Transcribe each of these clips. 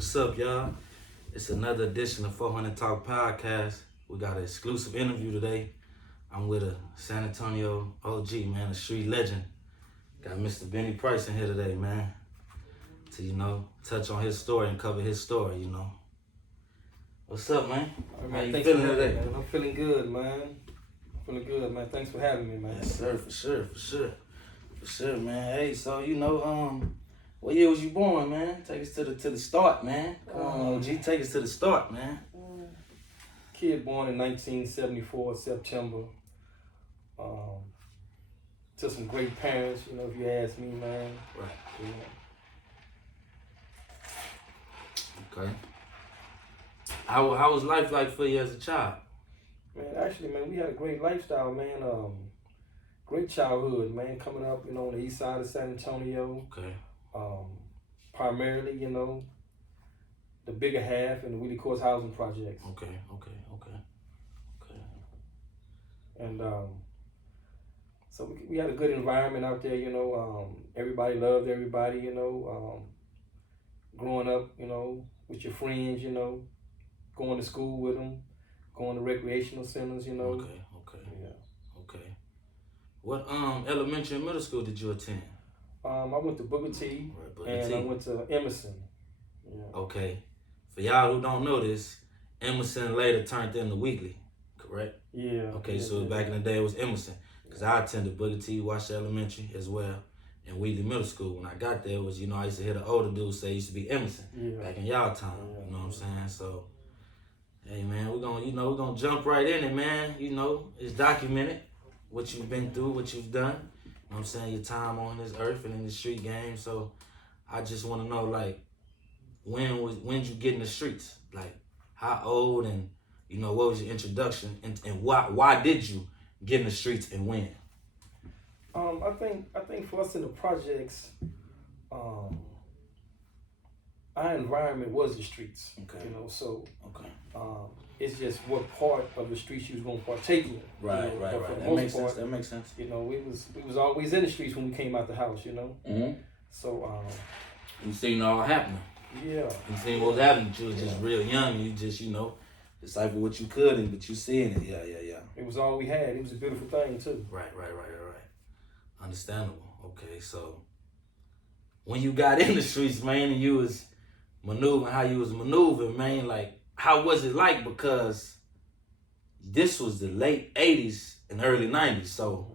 What's up, y'all? It's another edition of 400 Talk Podcast. We got an exclusive interview today. I'm with a San Antonio OG, man, a street legend. Got Mr. Bennie Price in here today, man. To, touch on his story and cover his story, What's up, man? How you feeling today? Man. I'm feeling good, man. Thanks for having me, man. Yes, sir, for sure, man. Hey, so, what year was you born, man? Take us to the start, man. Come on, OG, take us to the start, man. Kid born in 1974, September. To some great parents, if you ask me, man. Right. Yeah. Okay. How was life like for you as a child? Man, actually, man, we had a great lifestyle, man. Great childhood, man. Coming up, on the east side of San Antonio. Okay. Primarily, the bigger half in the Wheatley Course housing projects. Okay. And so we had a good environment out there, everybody loved everybody, growing up, with your friends, going to school with them, going to recreational centers, Okay. Yeah. Okay. What elementary and middle school did you attend? I went to Booker T, and I went to Emerson. Yeah. Okay. For y'all who don't know this, Emerson later turned into Wheatley, correct? Yeah. Okay, yeah, so back in the day it was Emerson. Because I attended Booker T, Washoe Elementary as well, and Wheatley Middle School. When I got there, it was, I used to hear the older dudes say it used to be Emerson back in y'all time. Yeah. You know what I'm saying? So, hey man, we're gonna jump right in it, man. It's documented what you've been through, what you've done. You know what I'm saying? Your time on this earth and in the street game. So I just wanna know, like, when you get in the streets? Like, how old and what was your introduction and why did you get in the streets and when? I think for us in the projects, our environment was the streets. Okay. So Okay. it's just what part of the streets you was gonna partake in. Right. But for the That most makes part, sense. That makes sense. we was always in the streets when we came out the house. Mm-hmm. So You seen it all happening. yeah. You seen what was happening. You was just real young. And you just decipher what you could, but you seeing it. Yeah. It was all we had. It was a beautiful thing too. Right. Understandable. Okay, so when you got in the streets, man, and you was maneuvering, man, like, how was it like? Because this was the late 80s and early 90s, so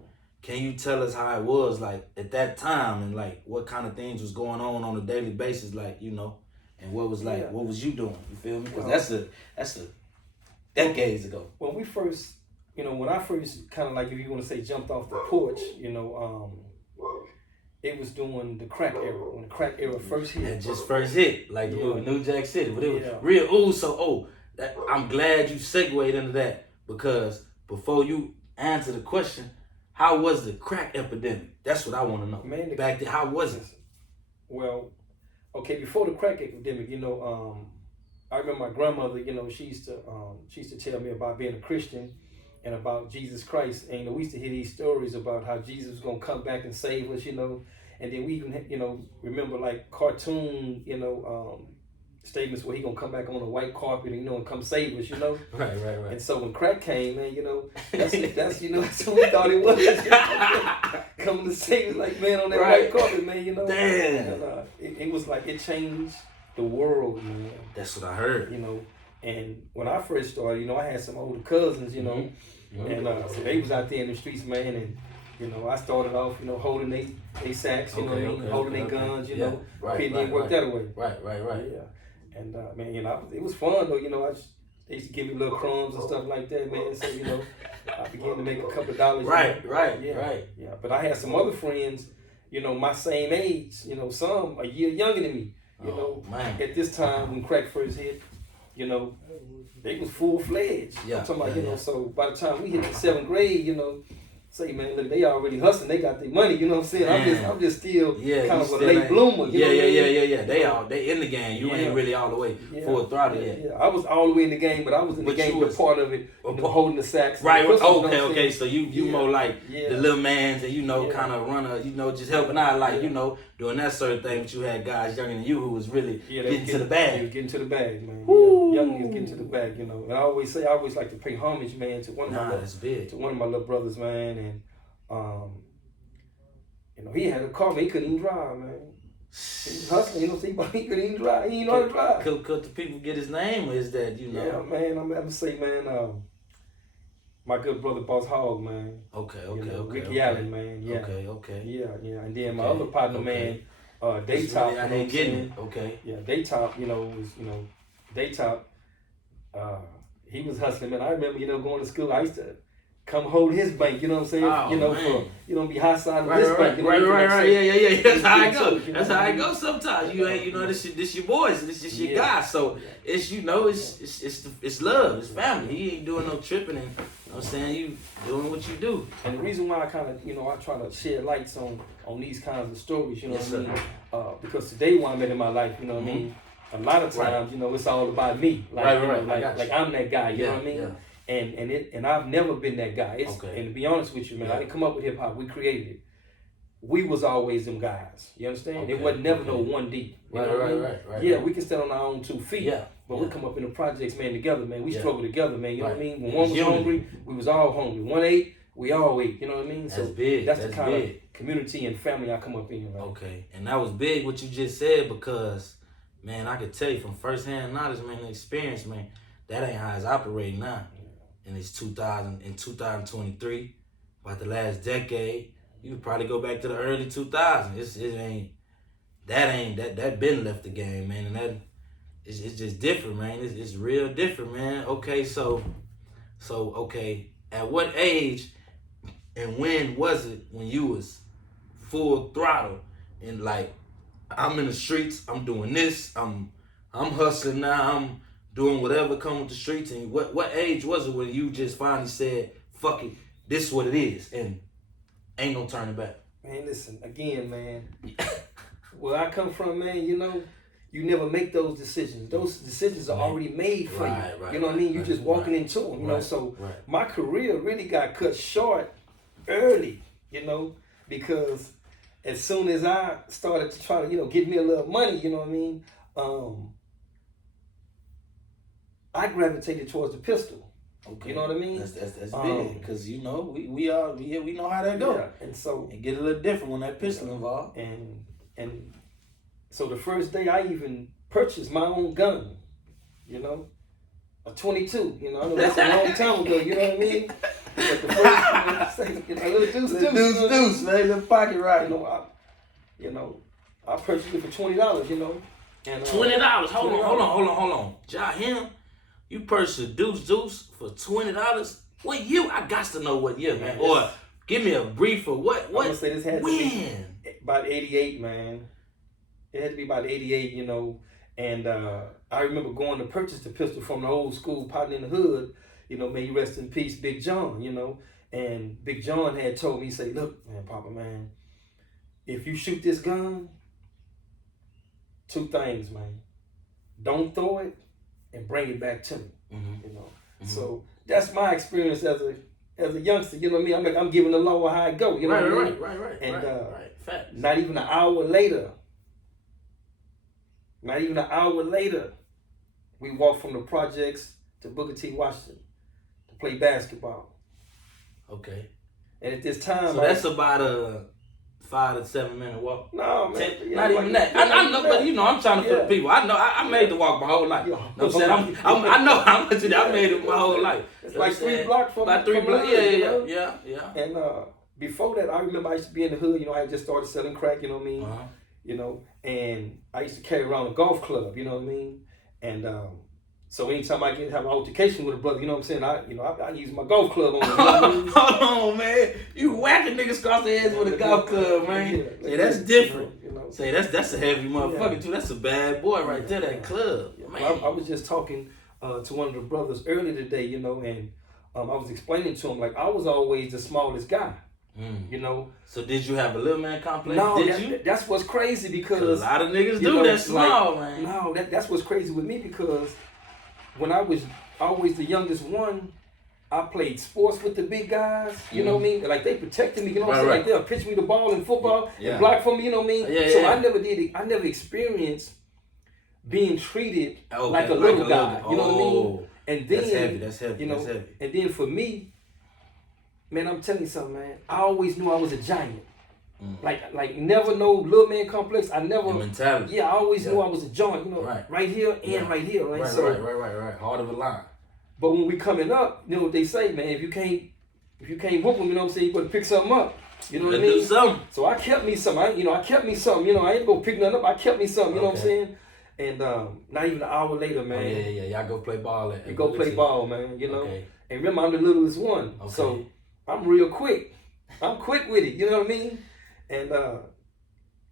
can you tell us how it was, like, at that time, and, like, what kind of things was going on a daily basis, like, and what was, like, what was you doing, you feel me? Because that's a decades ago. When we first, when I first kind of, like, if you want to say jumped off the porch, it was during the crack era, when the crack era first hit. It just first hit, like the movie New Jack City, but it was real. I'm glad you segued into that, because before you answer the question, how was the crack epidemic? That's what I want to know. Man, back then, how was it? Well, okay, before the crack epidemic, I remember my grandmother, she used to tell me about being a Christian and about Jesus Christ. And we used to hear these stories about how Jesus was gonna come back and save us, and then we even remember, like, cartoon, statements where he gonna come back on a white carpet and come save us, Right. And so when crack came, man, that's what we thought it was. Coming to save us, like, man, on that white carpet, man, Damn. And, it was like it changed the world, man. That's what I heard. And when I first started, I had some older cousins, Mm-hmm. and so they was out there in the streets, man, and I started off, holding they sacks, holding their guns, pitting their work that way. Right. Yeah. And man, it was fun though, they used to give me little crumbs and stuff like that, man. So I began to make a couple of dollars. Right. Yeah. But I had some other friends, my same age, some a year younger than me. Man. At this time when crack first hit, they was full-fledged. Yeah. I'm talking about, so by the time we hit the 7th grade, say, man, look, they already hustling. They got their money. You know what I'm saying? I'm just still kind of a late ain't. bloomer. You know what I mean? Yeah. They in the game. You ain't really all the way full throttle yet. Yeah, I was all the way in the game, but I was in the game with part of it, holding the sacks. Right. Pistols, Okay. So you more like the little mans and kind of runner, just helping out, like doing that certain thing. But you had guys younger than you who was really getting to the bag. They was getting to the bag, man. Young niggas getting to the bag, And I always like to pay homage, man, to one of my little brothers, man, and he had a car, man. He couldn't even drive, man. He was hustling, he couldn't even drive. He didn't know how to drive. Could the people get his name, or is that, Yeah, man. I'm gonna say, man, my good brother, Boss Hog, man. Okay. Ricky Allen, man. Yeah. Okay. Yeah. And then my other partner, man, Daytop. Really, I ain't getting it. Okay. Yeah, Daytop, was, Daytop, he was hustling, man. I remember, going to school. I used to come hold his bank, you know what I'm saying? Man. Be high side of his bank. Right. Yeah. That's how I go. That's how I go sometimes. You ain't, this your boys, this is your guy. So it's, it's love, it's family. He ain't doing no tripping, and I'm saying you doing what you do. And the reason why I kind of, I try to shed lights on these kinds of stories, what I mean? Because today when I met in my life, what I mean? A lot of times, it's all about me. Like I'm that guy, you know what I mean? Yeah. And I've never been that guy. And to be honest with you, man, I didn't come up with hip hop. We created it. We was always them guys. You understand? It wasn't never no one deep. Right. Yeah, we can stand on our own 2 feet. Yeah. But we come up in the projects, man, together, man. We struggle together, man. You know what I mean? When one was hungry, we was all hungry. One ate, we all ate. You know what I mean? That's big. That's the kind of community and family I come up in. Right? Okay. And that was big what you just said, because, man, I could tell you from firsthand knowledge, man, and experience, man, that ain't how it's operating now. And it's 2023, about the last decade. You could probably go back to the early 2000s. That been left the game, man, and that it's just different, man. It's real different, man. Okay, so okay, at what age and when was it when you was full throttle and like, I'm in the streets, I'm doing this, I'm hustling now, I'm doing whatever come with the streets, and what age was it when you just finally said, fuck it, this is what it is, and ain't no turning back? Man, listen, again, man, where I come from, man, you never make those decisions. Those decisions are already made for you. You know what I mean? You're just walking into them, So my career really got cut short early, because as soon as I started to try to, get me a little money, you know what I mean? I gravitated towards the pistol. Okay. You know what I mean? That's big, because we know how that go. Yeah. And so it get a little different when that pistol involved. And so the first day I even purchased my own gun, a 22. I know that's a long time ago. You know what I mean? But the first, a little deuce, man, little pocket rocket. I purchased it for $20. And $20. Hold on. Jaheim, you purchased a Deuce for $20. What year? I got to know what year, man. Or give me a brief of what. I'm gonna say this had when? To be about 88, man. It had to be about 88, And I remember going to purchase the pistol from the old school partner in the hood. May you rest in peace, Big John. And Big John had told me, he said, "Look, man, Papa, man, if you shoot this gun, 2 things, man. Don't throw it, and bring it back to me." Mm-hmm. So that's my experience as a youngster. You know what I mean? I'm giving the law how it go. What I mean? Right. And Facts. not even an hour later, we walked from the projects to Booker T. Washington to play basketball. Okay. And at this time, so that's about a 5 to 7 minute walk. No, man. Not even that. I know, but I'm trying to put people. I know. I made the walk my whole life. I'm saying I know how much of that I made it my whole life. It's like 3 blocks from. About 3 blocks. Yeah. And before that, I remember I used to be in the hood. I had just started selling crack. You know what I mean? Uh-huh. And I used to carry around a golf club. You know what I mean? And so anytime I get have an altercation with a brother, you know what I'm saying? I use my golf club on him. You know what I mean? Hold on, man. You whacking niggas across the heads with a golf club, man. Yeah, that's different. Say that's a heavy motherfucker too. That's a bad boy right there. That club. Man. I was just talking to one of the brothers earlier today, and I was explaining to him, like, I was always the smallest guy. You know. So did you have a little man complex? No, did you? That's what's crazy because a lot of niggas do that small, man. No, that's what's crazy with me because when I was always the youngest one, I played sports with the big guys. You know what I mean? Like they protected me. You know what I'm saying? Like they'll pitch me the ball in football and block for me. You know what I mean? So I never did it. I never experienced being treated like a little guy. You know what I mean? And then that's heavy. You know, that's heavy. And then for me. Man, I'm telling you something, man. I always knew I was a giant. Like never no little man complex. I never. The mentality. Yeah, I always knew I was a giant. You know, right here and right here, right. Right. Hard of a line. But when we coming up, you know what they say, man. If you can't whoop them, you know what I'm saying. You better pick something up. You know what I mean? Do something. So I kept me something. I kept me something. You know, I ain't go pick nothing up. I kept me something. You know what I'm saying? And not even an hour later, man. Y'all go play ball. You go play ball, man. You know. And remember, I'm the littlest one. So. I'm real quick. I'm quick with it, you know what I mean? And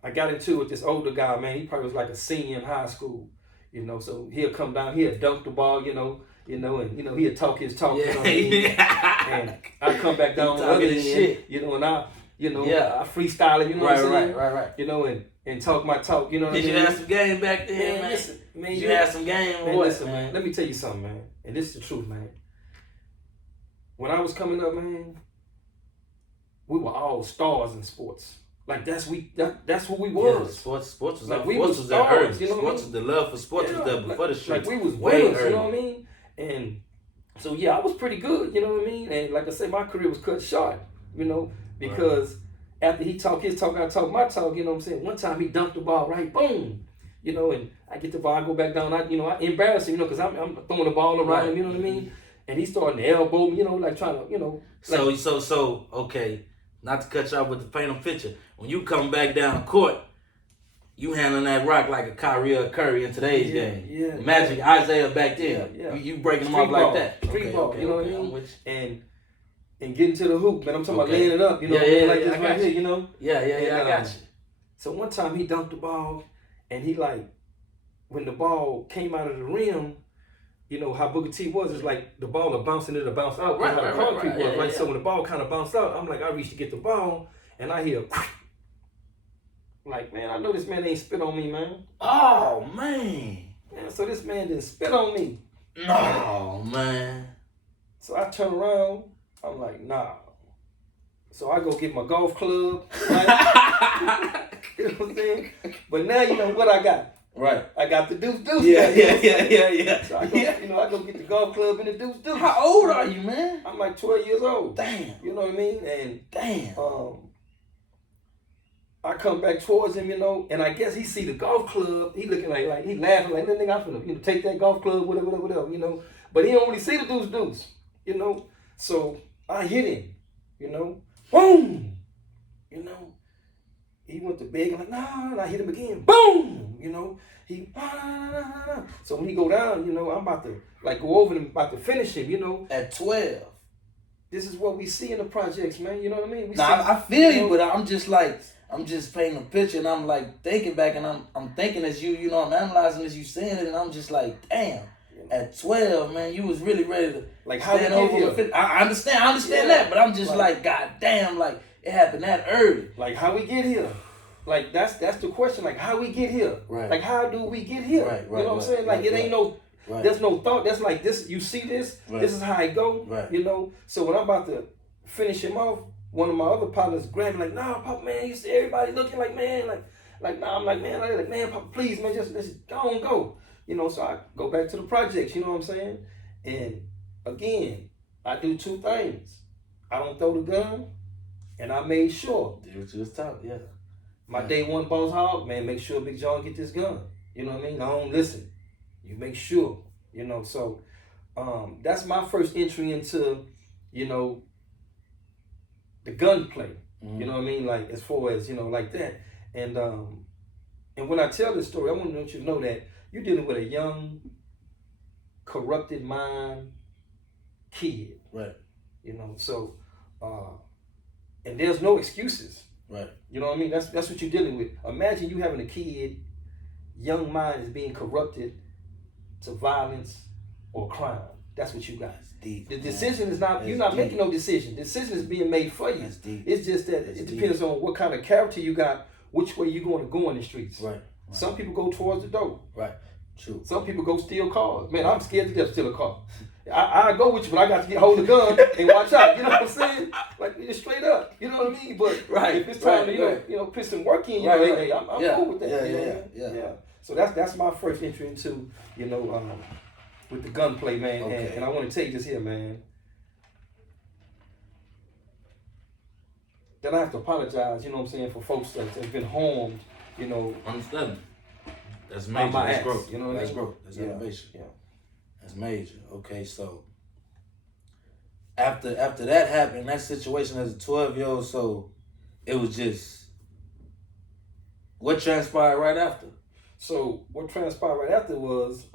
I got into it with this older guy, man. He probably was like a senior in high school, you know. So he'll come down, he'll dunk the ball, you know, and he'll talk his talk, you know what I mean? And I come back down on the other end, you know, and I freestyle it, you know what I'm saying? Right. You know, and talk my talk, you know what I mean? Did you have some game back then, man? Listen, man, you had some game, man, listen, man. Let me tell you something, man. And this is the truth, man. When I was coming up, man, we were all stars in sports. Like that's who we was. Yeah, sports was like we was there early. You know sports was the love for sports was there before the streets. Like we was winners, you know what I mean? And so I was pretty good, you know what I mean? And like I said, my career was cut short, you know, because after he talk his talk, I talk my talk, you know what I'm saying? One time he dunked the ball right, boom. You know, and I get the ball, I go back down, I embarrass him, you know, because I'm throwing the ball around him, you know what I mean? And he starting to elbow me, you know, like trying to, you know. Like, so, okay, not to cut you off, but to paint a picture. When you come back down court, you handling that rock like a Kyrie or Curry in today's game. Yeah. Magic, Isaiah back then. Yeah. You breaking them Street off ball, like that. Street ball, you know what I mean? Which, and getting to the hoop, man. I'm talking about laying it up, you know, like this right here, you know? Yeah, I got you. So one time he dunked the ball, and he like, when the ball came out of the rim, you know how Booker T was, it's like the ball will bounce and it'll bounce out. Right, how the concrete was, right? So when the ball kind of bounced out, I'm like, I reached to get the ball, and I hear, like, man, I know this man ain't spit on me, man. Oh, man. So this man didn't spit on me. No, man. So I turn around, I'm like, nah. So I go get my golf club, right? You know what I'm saying? But now you know what I got. Right. I got the Deuce. Yeah. So I go, I go get the golf club and the Deuce. How old are you, man? I'm like 12 years old. Damn. You know what I mean? And damn. I come back towards him, you know, and I guess he see the golf club. He looking like he laughing like, that nigga, I'm finna, take that golf club, whatever, you know. But he don't really see the Deuce, you know. So I hit him, you know. Boom! You know. He went to beg, I'm like, nah, and I hit him again. Boom! You know, nah. So when he go down, you know, I'm about to like go over him, about to finish him, you know. At 12. This is what we see in the projects, man. You know what I mean? I feel you, but I'm just painting a picture, and I'm like thinking back, and I'm thinking as you know, I'm analyzing as you saying it, and I'm just like, damn. At 12, man, you was really ready to like how stand over here. I understand that, but I'm just like, god damn, like it happened that early. Like how we get here. Like that's the question. Like how we get here. Right. Like how do we get here? Right. You know what I'm saying? Like it ain't no. Right. There's no thought. That's like this. You see this. Right. This is how it go. Right. You know. So when I'm about to finish him off, one of my other partners grabbed me like, nah, Papa, man. You see everybody looking like, man, like nah. I'm like, man, Papa, please, man, just go. You know. So I go back to the projects. You know what I'm saying? And again, I do two things. I don't throw the gun, and I made sure. It was tough, yeah. My day one boss hog, man, make sure Big John get this gun. You know what I mean? I don't listen. You make sure, you know. So that's my first entry into, you know, the gunplay. Mm-hmm. You know what I mean? Like as far as, you know, like that. And when I tell this story, I want you to know that you're dealing with a young, corrupted mind kid. Right. You know, so and there's no excuses. Right. You know what I mean? That's what you're dealing with. Imagine you having a kid, young mind is being corrupted to violence or crime. that's what you got. That's deep. The decision is not, you're not making no decision. The decision is being made for you. That's deep. It's just that it depends on what kind of character you got, which way you're going to go in the streets. Right. Some people go towards the door. Right. True. Some people go steal cars. Man, I'm scared to death to steal a car. I go with you, but I got to get hold of the gun and watch out. You know what I'm saying? Like, just straight up. You know what I mean? But if it's time to put some work in, hey, I'm cool with that. Yeah. So that's my first entry into with the gunplay, man. Okay. And I want to tell you this here, man. Then I have to apologize. You know what I'm saying, for folks that have been harmed. Understand. That's major. That's growth. You know, that's growth. That's innovation. Yeah. That's major. Okay, so after that happened, that situation as a 12-year-old, so it was just what transpired right after? So what transpired right after was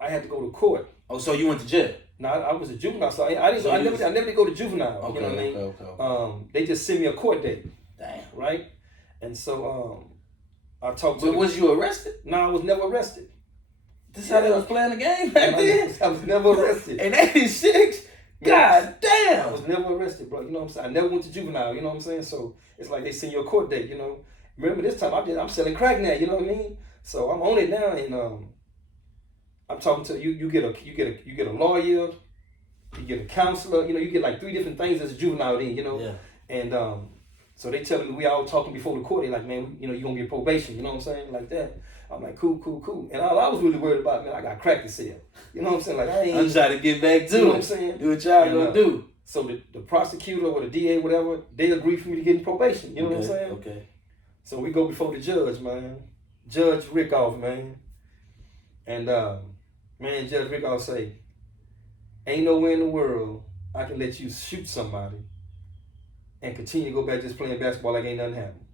I had to go to court. Oh, so you went to jail? No, I was a juvenile, so I never did go to juvenile. Okay, you know what I mean? Okay. They just sent me a court date. Damn. Right? And so I talked to. But was you arrested? No, I was never arrested. This is how they was playing the game back then? I was never arrested. In 86? God damn! I was never arrested, bro. You know what I'm saying? I never went to juvenile, you know what I'm saying? So it's like they send you a court date, Remember this time I'm selling crack now, you know what I mean? So I'm on it now, and I'm talking to you. You get a lawyer, you get a counselor. You get like 3 different things as a juvenile then, Yeah. And so they telling me we all talking before the court. They like, man, you're gonna get probation. You know what I'm saying? Like that. I'm like, cool. And all I was really worried about, man, I got crack to sell. You know what I'm saying? Like I'm trying to get back to you know what I'm saying? Do what y'all gonna do. So the prosecutor or the DA, whatever, they agreed for me to get in probation. You know what I'm saying? Okay. So we go before the judge, man. Judge Rickoff, man. And Judge Rickoff say, ain't nowhere in the world I can let you shoot somebody and continue to go back just playing basketball like ain't nothing happened.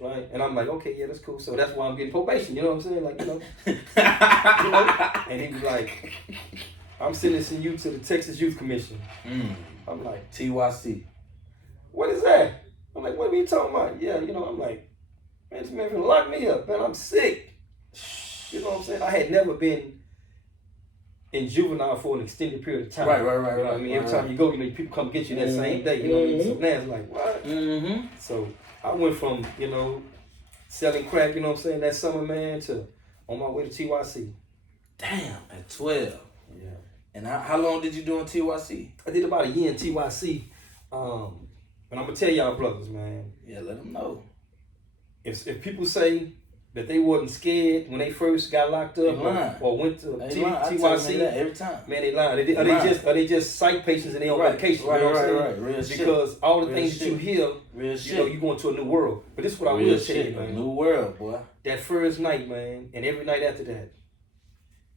Right? And I'm like, okay, yeah, that's cool. So that's why I'm getting probation, you know what I'm saying? Like, And he was like, I'm sentencing you to the Texas Youth Commission. I'm like, TYC. What is that? I'm like, what are you talking about? Yeah, I'm like, man, this man finna lock me up, man. I'm sick. You know what I'm saying? I had never been in juvenile for an extended period of time. Right. I mean, every time you go, people come get you that same day. You know what I mean? So now it's like, what? Mm-hmm. So I went from, selling crack, you know what I'm saying, that summer, man, to on my way to TYC. Damn, at 12. Yeah. And how long did you do in TYC? I did about a year in TYC. And I'm going to tell y'all brothers, man. Yeah, let them know. If people say that they wasn't scared when they first got locked up or went to TYC every time. Man, they lying. Are they just psych patients and they on vacation? Right. Real shit. Because all the things that you hear, you going to a new world. But this is what I will tell you, man. A new world, boy. That first night, man, and every night after that,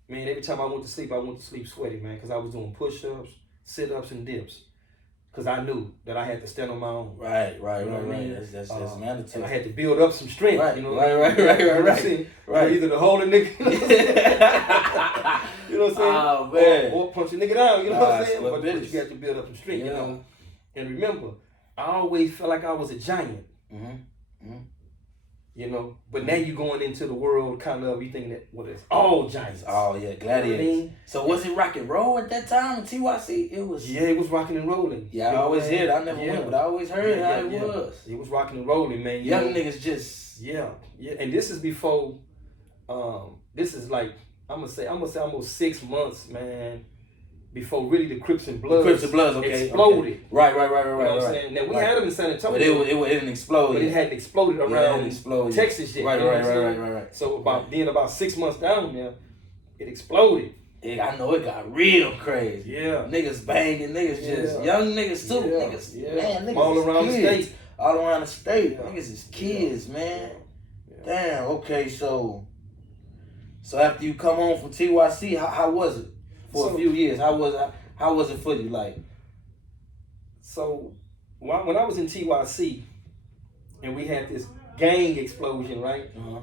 man, every time I went to sleep sweaty, man, because I was doing push-ups, sit-ups, and dips. Because I knew that I had to stand on my own. Right. That's mandatory. And I had to build up some strength. Right. You know Right. Either to hold a nigga, you know what I'm saying? Oh, man. Or punch a nigga down, you know what I'm saying? But you got to build up some strength, Yeah. And remember, I always felt like I was a giant. Mm-hmm. But now you going into the world kind of, you thinking that, it's all giants. Oh, yeah, gladiators. You know what I mean? So was it rock and roll at that time in TYC? It was. Yeah, it was rocking and rolling. Yeah, I always heard it. I never went, but I always heard how it was. It was rocking and rolling, man. Young niggas just. Yeah. And this is before, this is like, I'm gonna say almost 6 months, man, before really the Crips and Bloods, exploded. Okay. Right. You know what I'm saying? Now, we had them in San Antonio. But it didn't explode. But it hadn't exploded around Texas yet. Right. So about 6 months down there, it exploded. I know it got real crazy. Yeah. Niggas banging, niggas just young niggas too. Niggas all around the state. All around the state. Niggas is kids, man. Damn, okay, so after you come home from TYC, how was it? For a few years, how was it for you? Like, so when I was in TYC, and we had this gang explosion, right? Uh-huh.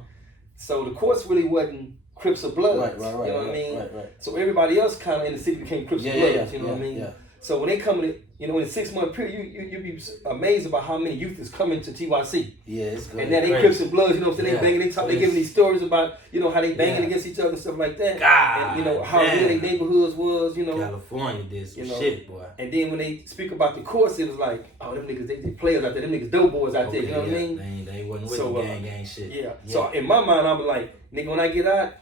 So the courts really wasn't Crips or Bloods. Right. You know what I mean? Right. So everybody else kind of in the city became Crips or Bloods. You know what I mean? Yeah. So when they come to You know, in a 6-month period, you be amazed about how many youth is coming to TYC. Yeah, it's good. And now they Crips and Bloods, you know what I'm saying? Yeah. They banging, they giving these stories about, you know, how they banging against each other and stuff like that. God, and, you know, how real their neighborhoods was, you know. California did some shit, boy. And then when they speak about the courts, it was like, oh, them niggas, they players out there, them niggas dope boys out there, you know what I mean? They wasn't with the gang shit. Yeah. So in my mind, I was like, nigga, when I get out,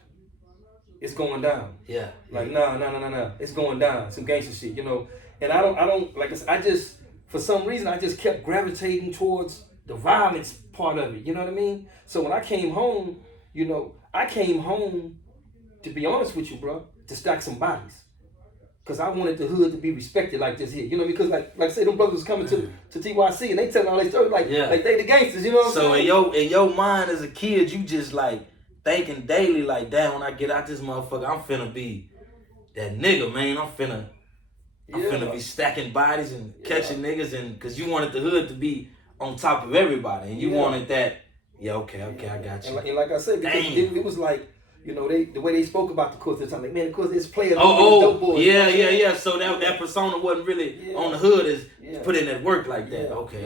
it's going down. Yeah. Like, nah. It's going down. Some gangster shit, you know. And I don't, like I said, I just, for some reason, I just kept gravitating towards the violence part of it. You know what I mean? So when I came home, you know, I came home, to be honest with you, bro, to stack some bodies. Because I wanted the hood to be respected like this here. You know, because like I say, them brothers was coming to TYC and they telling all their stories like they the gangsters, you know what I'm saying? So in your mind as a kid, you just like thinking daily like, damn, when I get out this motherfucker, I'm finna be that nigga, man. I'm finna be stacking bodies and catching niggas, and cause you wanted the hood to be on top of everybody, and you wanted that. Yeah, okay, I got you. And like I said, because it was like, you know, the way they spoke about the course, they're like, man, of course, there's players. Dope boys, yeah. So that persona wasn't really on the hood is put in that work like that. Okay.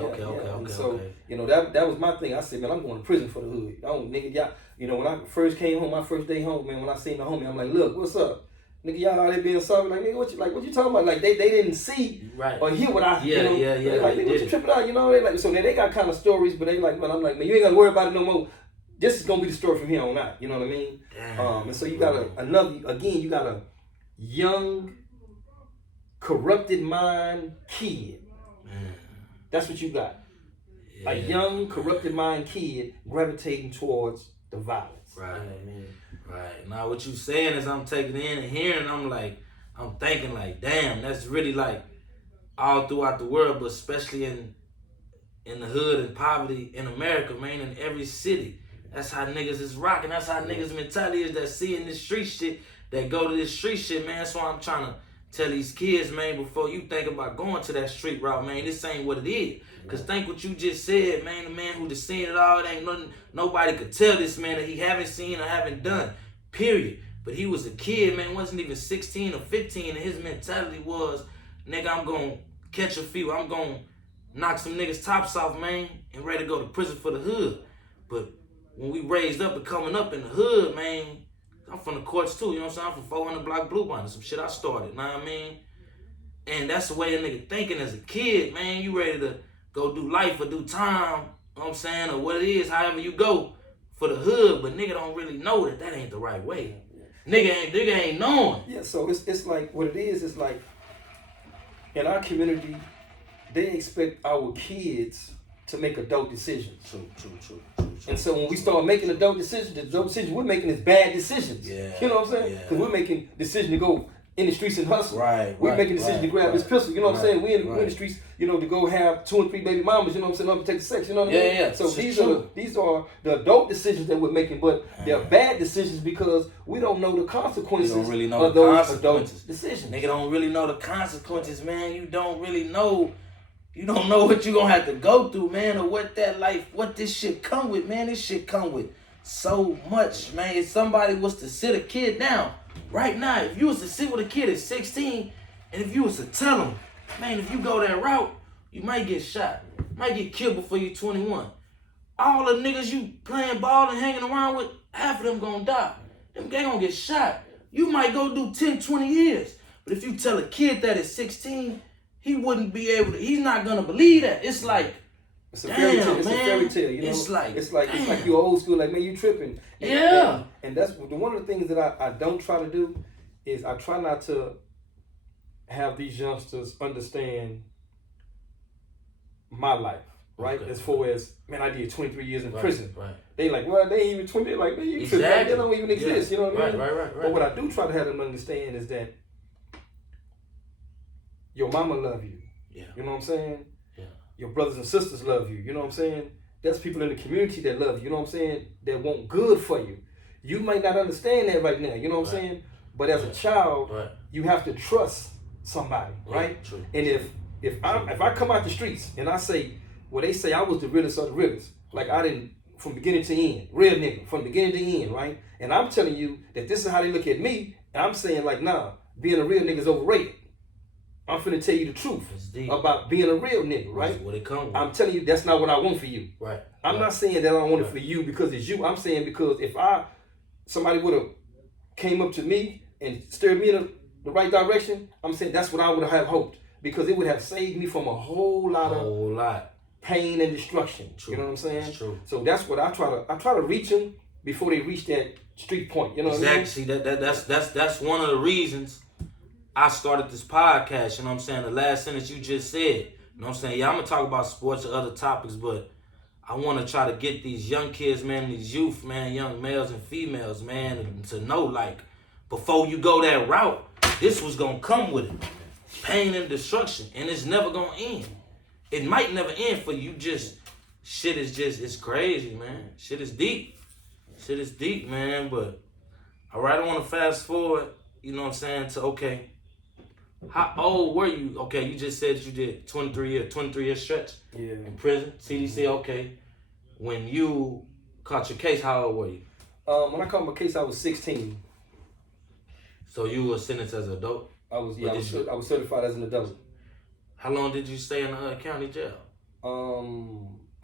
So you know that was my thing. I said, man, I'm going to prison for the hood. I don't, nigga, y'all. You know, when I first came home, my first day home, man, when I seen the homie, I'm like, look, what's up? Nigga, y'all out there being sorry, like, nigga, what you talking about? Like, they didn't see or hear what I, you know, like, nigga, what you tripping out, you know? They like, so they got kind of stories, but they like, man, I'm like, man, you ain't gotta worry about it no more. This is gonna be the story from here on out, you know what I mean? And so you got you got a young, corrupted mind kid. That's what you got. A young, corrupted mind kid gravitating towards the violence. Right. Now what you saying is I'm taking in and hearing, I'm thinking like, damn, that's really like all throughout the world, but especially in the hood and poverty in America, man, in every city. That's how niggas is rocking. That's how niggas mentality is that seeing this street shit, that go to this street shit, man. That's why I'm trying to tell these kids, man, before you think about going to that street route, man, this ain't what it is. Cause think what you just said, man, the man who just seen it all, it ain't nothing, nobody could tell this man that he haven't seen or haven't done, period. But he was a kid, man, wasn't even 16 or 15, and his mentality was, nigga, I'm gonna catch a few, I'm gonna knock some niggas' tops off, man, and ready to go to prison for the hood. But when we raised up and coming up in the hood, man, I'm from the courts too, you know what I'm saying? I'm from 400 block Blue Bond, some shit I started, you know what I mean? And that's the way a nigga thinking as a kid, man. You ready to go do life or do time, you know what I'm saying, or what it is, however you go for the hood, but nigga don't really know that ain't the right way. Nigga ain't knowing. Yeah, so it's like, what it is, it's like, in our community, they expect our kids to make adult decisions. True. And so when we start making adult decisions, the adult decisions we're making is bad decisions. Yeah. You know what I'm saying? Because we're making decisions to go in the streets and hustle. We're making decisions to grab this pistol. You know what I'm saying? We're in the streets, you know, to go have 2 and 3 baby mamas. You know what I'm saying? Not protect the sex. You know what I mean? Yeah. So these are the adult decisions that we're making, but they're bad decisions because we don't know the consequences don't really know of the those consequences. adult decisions. Nigga don't really know the consequences, man. You don't really know. You don't know what you gonna have to go through, man, or what that life, what this shit come with, man. This shit come with so much, man. If somebody was to sit a kid down right now, if you was to sit with a kid at 16, and if you was to tell him, man, if you go that route, you might get shot, might get killed before you're 21. All the niggas you playing ball and hanging around with, half of them gonna die. They gonna get shot. You might go do 10, 20 years. But if you tell a kid that at 16, he wouldn't be able to, he's not gonna believe that. It's like, it's a fairy tale. It's a fairy tale, you know. It's like you old school, like, man, you tripping. And that's one of the things that I don't try to do is I try not to have these youngsters understand my life, right? Okay. As far as, man, I did 23 years in prison. Right. They like, well, they ain't even 20. They're like, man, you tripping. Like, they don't even exist. You know what I mean? Right. But what I do try to have them understand is that your mama love you. Yeah. You know what I'm saying? Yeah. Your brothers and sisters love you. You know what I'm saying? There's people in the community that love you. You know what I'm saying? That want good for you. You might not understand that right now. You know what I'm saying? But as a child, you have to trust somebody, right? True. And if I come out the streets and I say, well, they say I was the realest of the realest. Like I didn't, from beginning to end, real nigga, from beginning to end, right? And I'm telling you that this is how they look at me. And I'm saying like, nah, being a real nigga is overrated. I'm finna tell you the truth It's deep. about being a real nigga, right? That's what it comes with. I'm telling you, that's not what I want for you. Right. I'm not saying that I want it for you because it's you. I'm saying because if somebody would have came up to me and steered me in the right direction, I'm saying that's what I would have hoped because it would have saved me from a whole lot pain and destruction. True. You know what I'm saying? That's true. So that's what I try to reach them before they reach that street point. You know what I mean? Exactly. That's one of the reasons I started this podcast. You know what I'm saying? The last sentence you just said. You know what I'm saying? Yeah, I'm gonna talk about sports or other topics, but I want to try to get these young kids, man, these youth, man, young males and females, man, to know, like, before you go that route, this was going to come with it. Pain and destruction. And it's never going to end. It might never end for you. Shit is it's crazy, man. Shit is deep. Shit is deep, man. But, all right, I want to fast forward, you know what I'm saying, to, okay, how old were you? Okay, you just said you did 23 year stretch in prison, CDC. Okay, when you caught your case, how old were you? When I caught my case, I was 16. So you were sentenced as an adult? I was certified as an adult. How long did you stay in the county jail?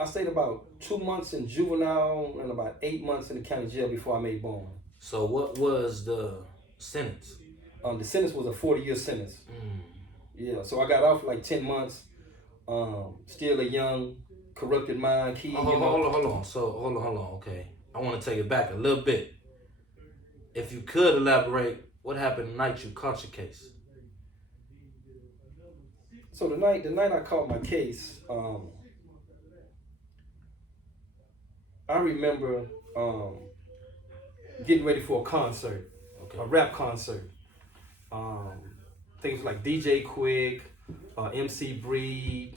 I stayed about 2 months in juvenile and about 8 months in the county jail before I made bond. So what was the sentence? The sentence was a 40-year sentence. Yeah, so I got off like 10 months. Still a young, corrupted mind kid. Hold on. Hold on. Okay, I want to take it back a little bit. If you could elaborate, what happened the night you caught your case? So the night I caught my case, I remember getting ready for a concert, a rap concert. Things like DJ Quick, MC Breed,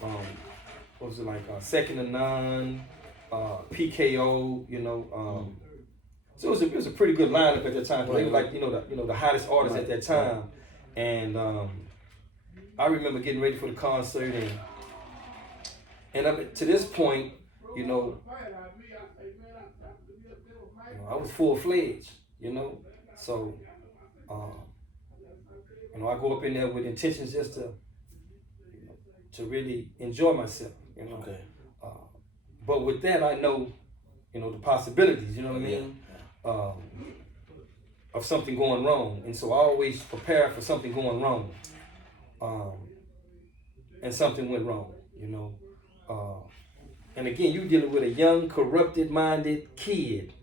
what was it like, Second to None, PKO, you know. So it was a pretty good lineup at that time. They were like, the hottest artists at that time. And I remember getting ready for the concert, and up to this point, I was full-fledged, So, I go up in there with intentions just to really enjoy myself, Okay. But with that, I know, the possibilities, you know what I mean, of something going wrong. And so I always prepare for something going wrong. And something went wrong, and again, you're dealing with a young, corrupted-minded kid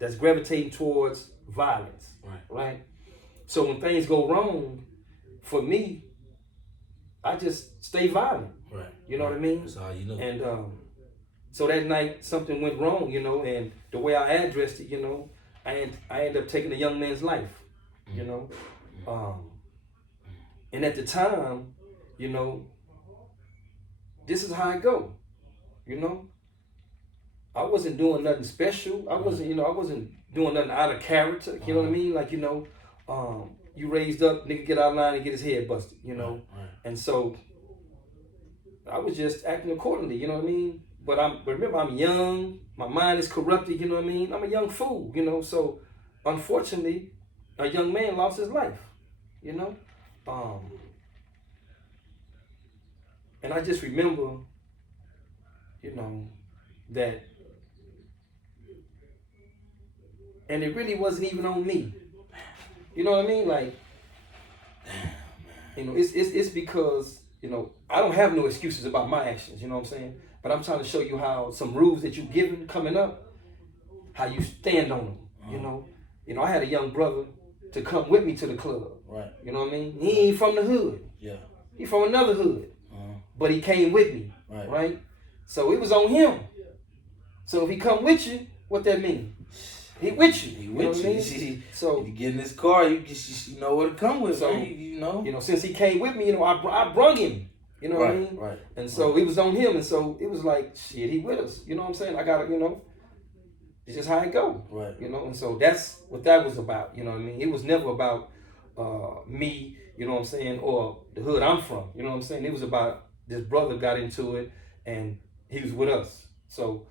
that's gravitating towards violence, right? So when things go wrong, for me, I just stay violent. Right. You know what I mean? That's all you know. And so that night, something went wrong, and the way I addressed it, I ended up taking a young man's life, And at the time, this is how I go, I wasn't doing nothing special. I wasn't doing nothing out of character. You know what I mean? Like, you raised up, nigga get out of line and get his head busted, Right. And so I was just acting accordingly, you know what I mean? But remember, I'm young, my mind is corrupted, you know what I mean? I'm a young fool, so unfortunately, a young man lost his life, And I just remember, that, and it really wasn't even on me. You know what I mean? Like, it's because, I don't have no excuses about my actions, you know what I'm saying? But I'm trying to show you how some rules that you've given coming up, how you stand on them, I had a young brother to come with me to the club. Right. You know what I mean? He ain't from the hood. Yeah. He from another hood. But he came with me. Right? So it was on him. So if he come with you, what that mean? He with you. He with you. You see, so if you get in this car, you know what it come with. So man, since he came with me, I brung him. You know what I mean? Right. And so it was on him, and so it was like, shit, he with us. You know what I'm saying? I gotta, it's just how it go. Right. And so that's what that was about. You know what I mean? It was never about me. You know what I'm saying? Or the hood I'm from. You know what I'm saying? It was about this brother got into it, and he was with us. So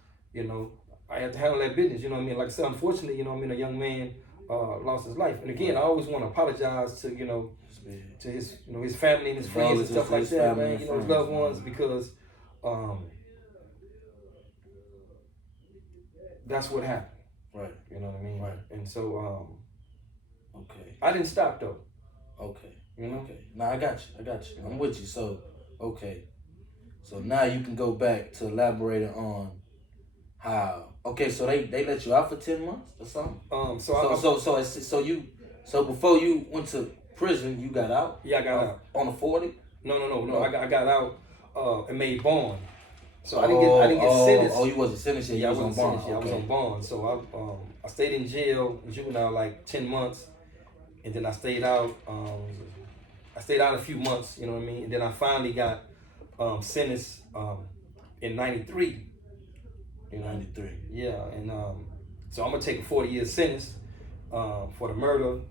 I had to handle that business. You know what I mean? Like I said, unfortunately, a young man lost his life. And again, I always want to apologize to to his his family and his friends and stuff like that, man. His loved ones, because that's what happened. Right. You know what I mean? Right. And so okay. I didn't stop though. Okay. You know? Okay. Now I got you. I'm with you. So okay. So now you can go back to elaborating on how. Okay, so they let you out for 10 months or something. So before you went to prison, you got out. Yeah, I got out on a 40. No. I got out and made bond. So I didn't get sentenced. Oh, you wasn't sentenced yet. Yeah, you was on bond. Okay. I was on bond. So I stayed in jail, in juvenile, like 10 months, and then I stayed out. I stayed out a few months. You know what I mean? And then I finally got sentenced in '93. You know? 93. Yeah, and so I'm gonna take a 40-year sentence for the murder,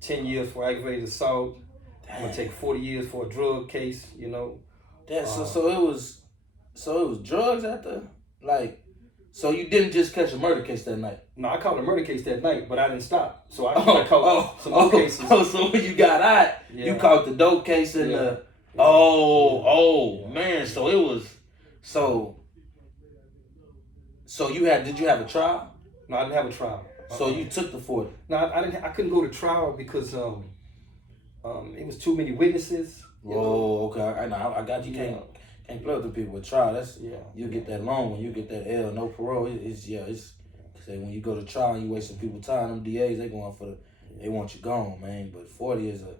10 years for aggravated assault. I'm gonna take 40 years for a drug case. You know. So it was drugs after, like, so you didn't just catch a murder case that night. No, I caught a murder case that night, but I didn't stop. So I caught some more cases. So when you got out, you caught the dope case and the man. So it was so you did you have a trial? No, I didn't have a trial. So you took the 40. No, I couldn't go to trial because it was too many witnesses. Okay. I got you. Can't play with the people with trial. That's you get that loan when you get that L, no parole. It's say when you go to trial and you wasting people's time, them DAs they want you gone, man. But 40 is a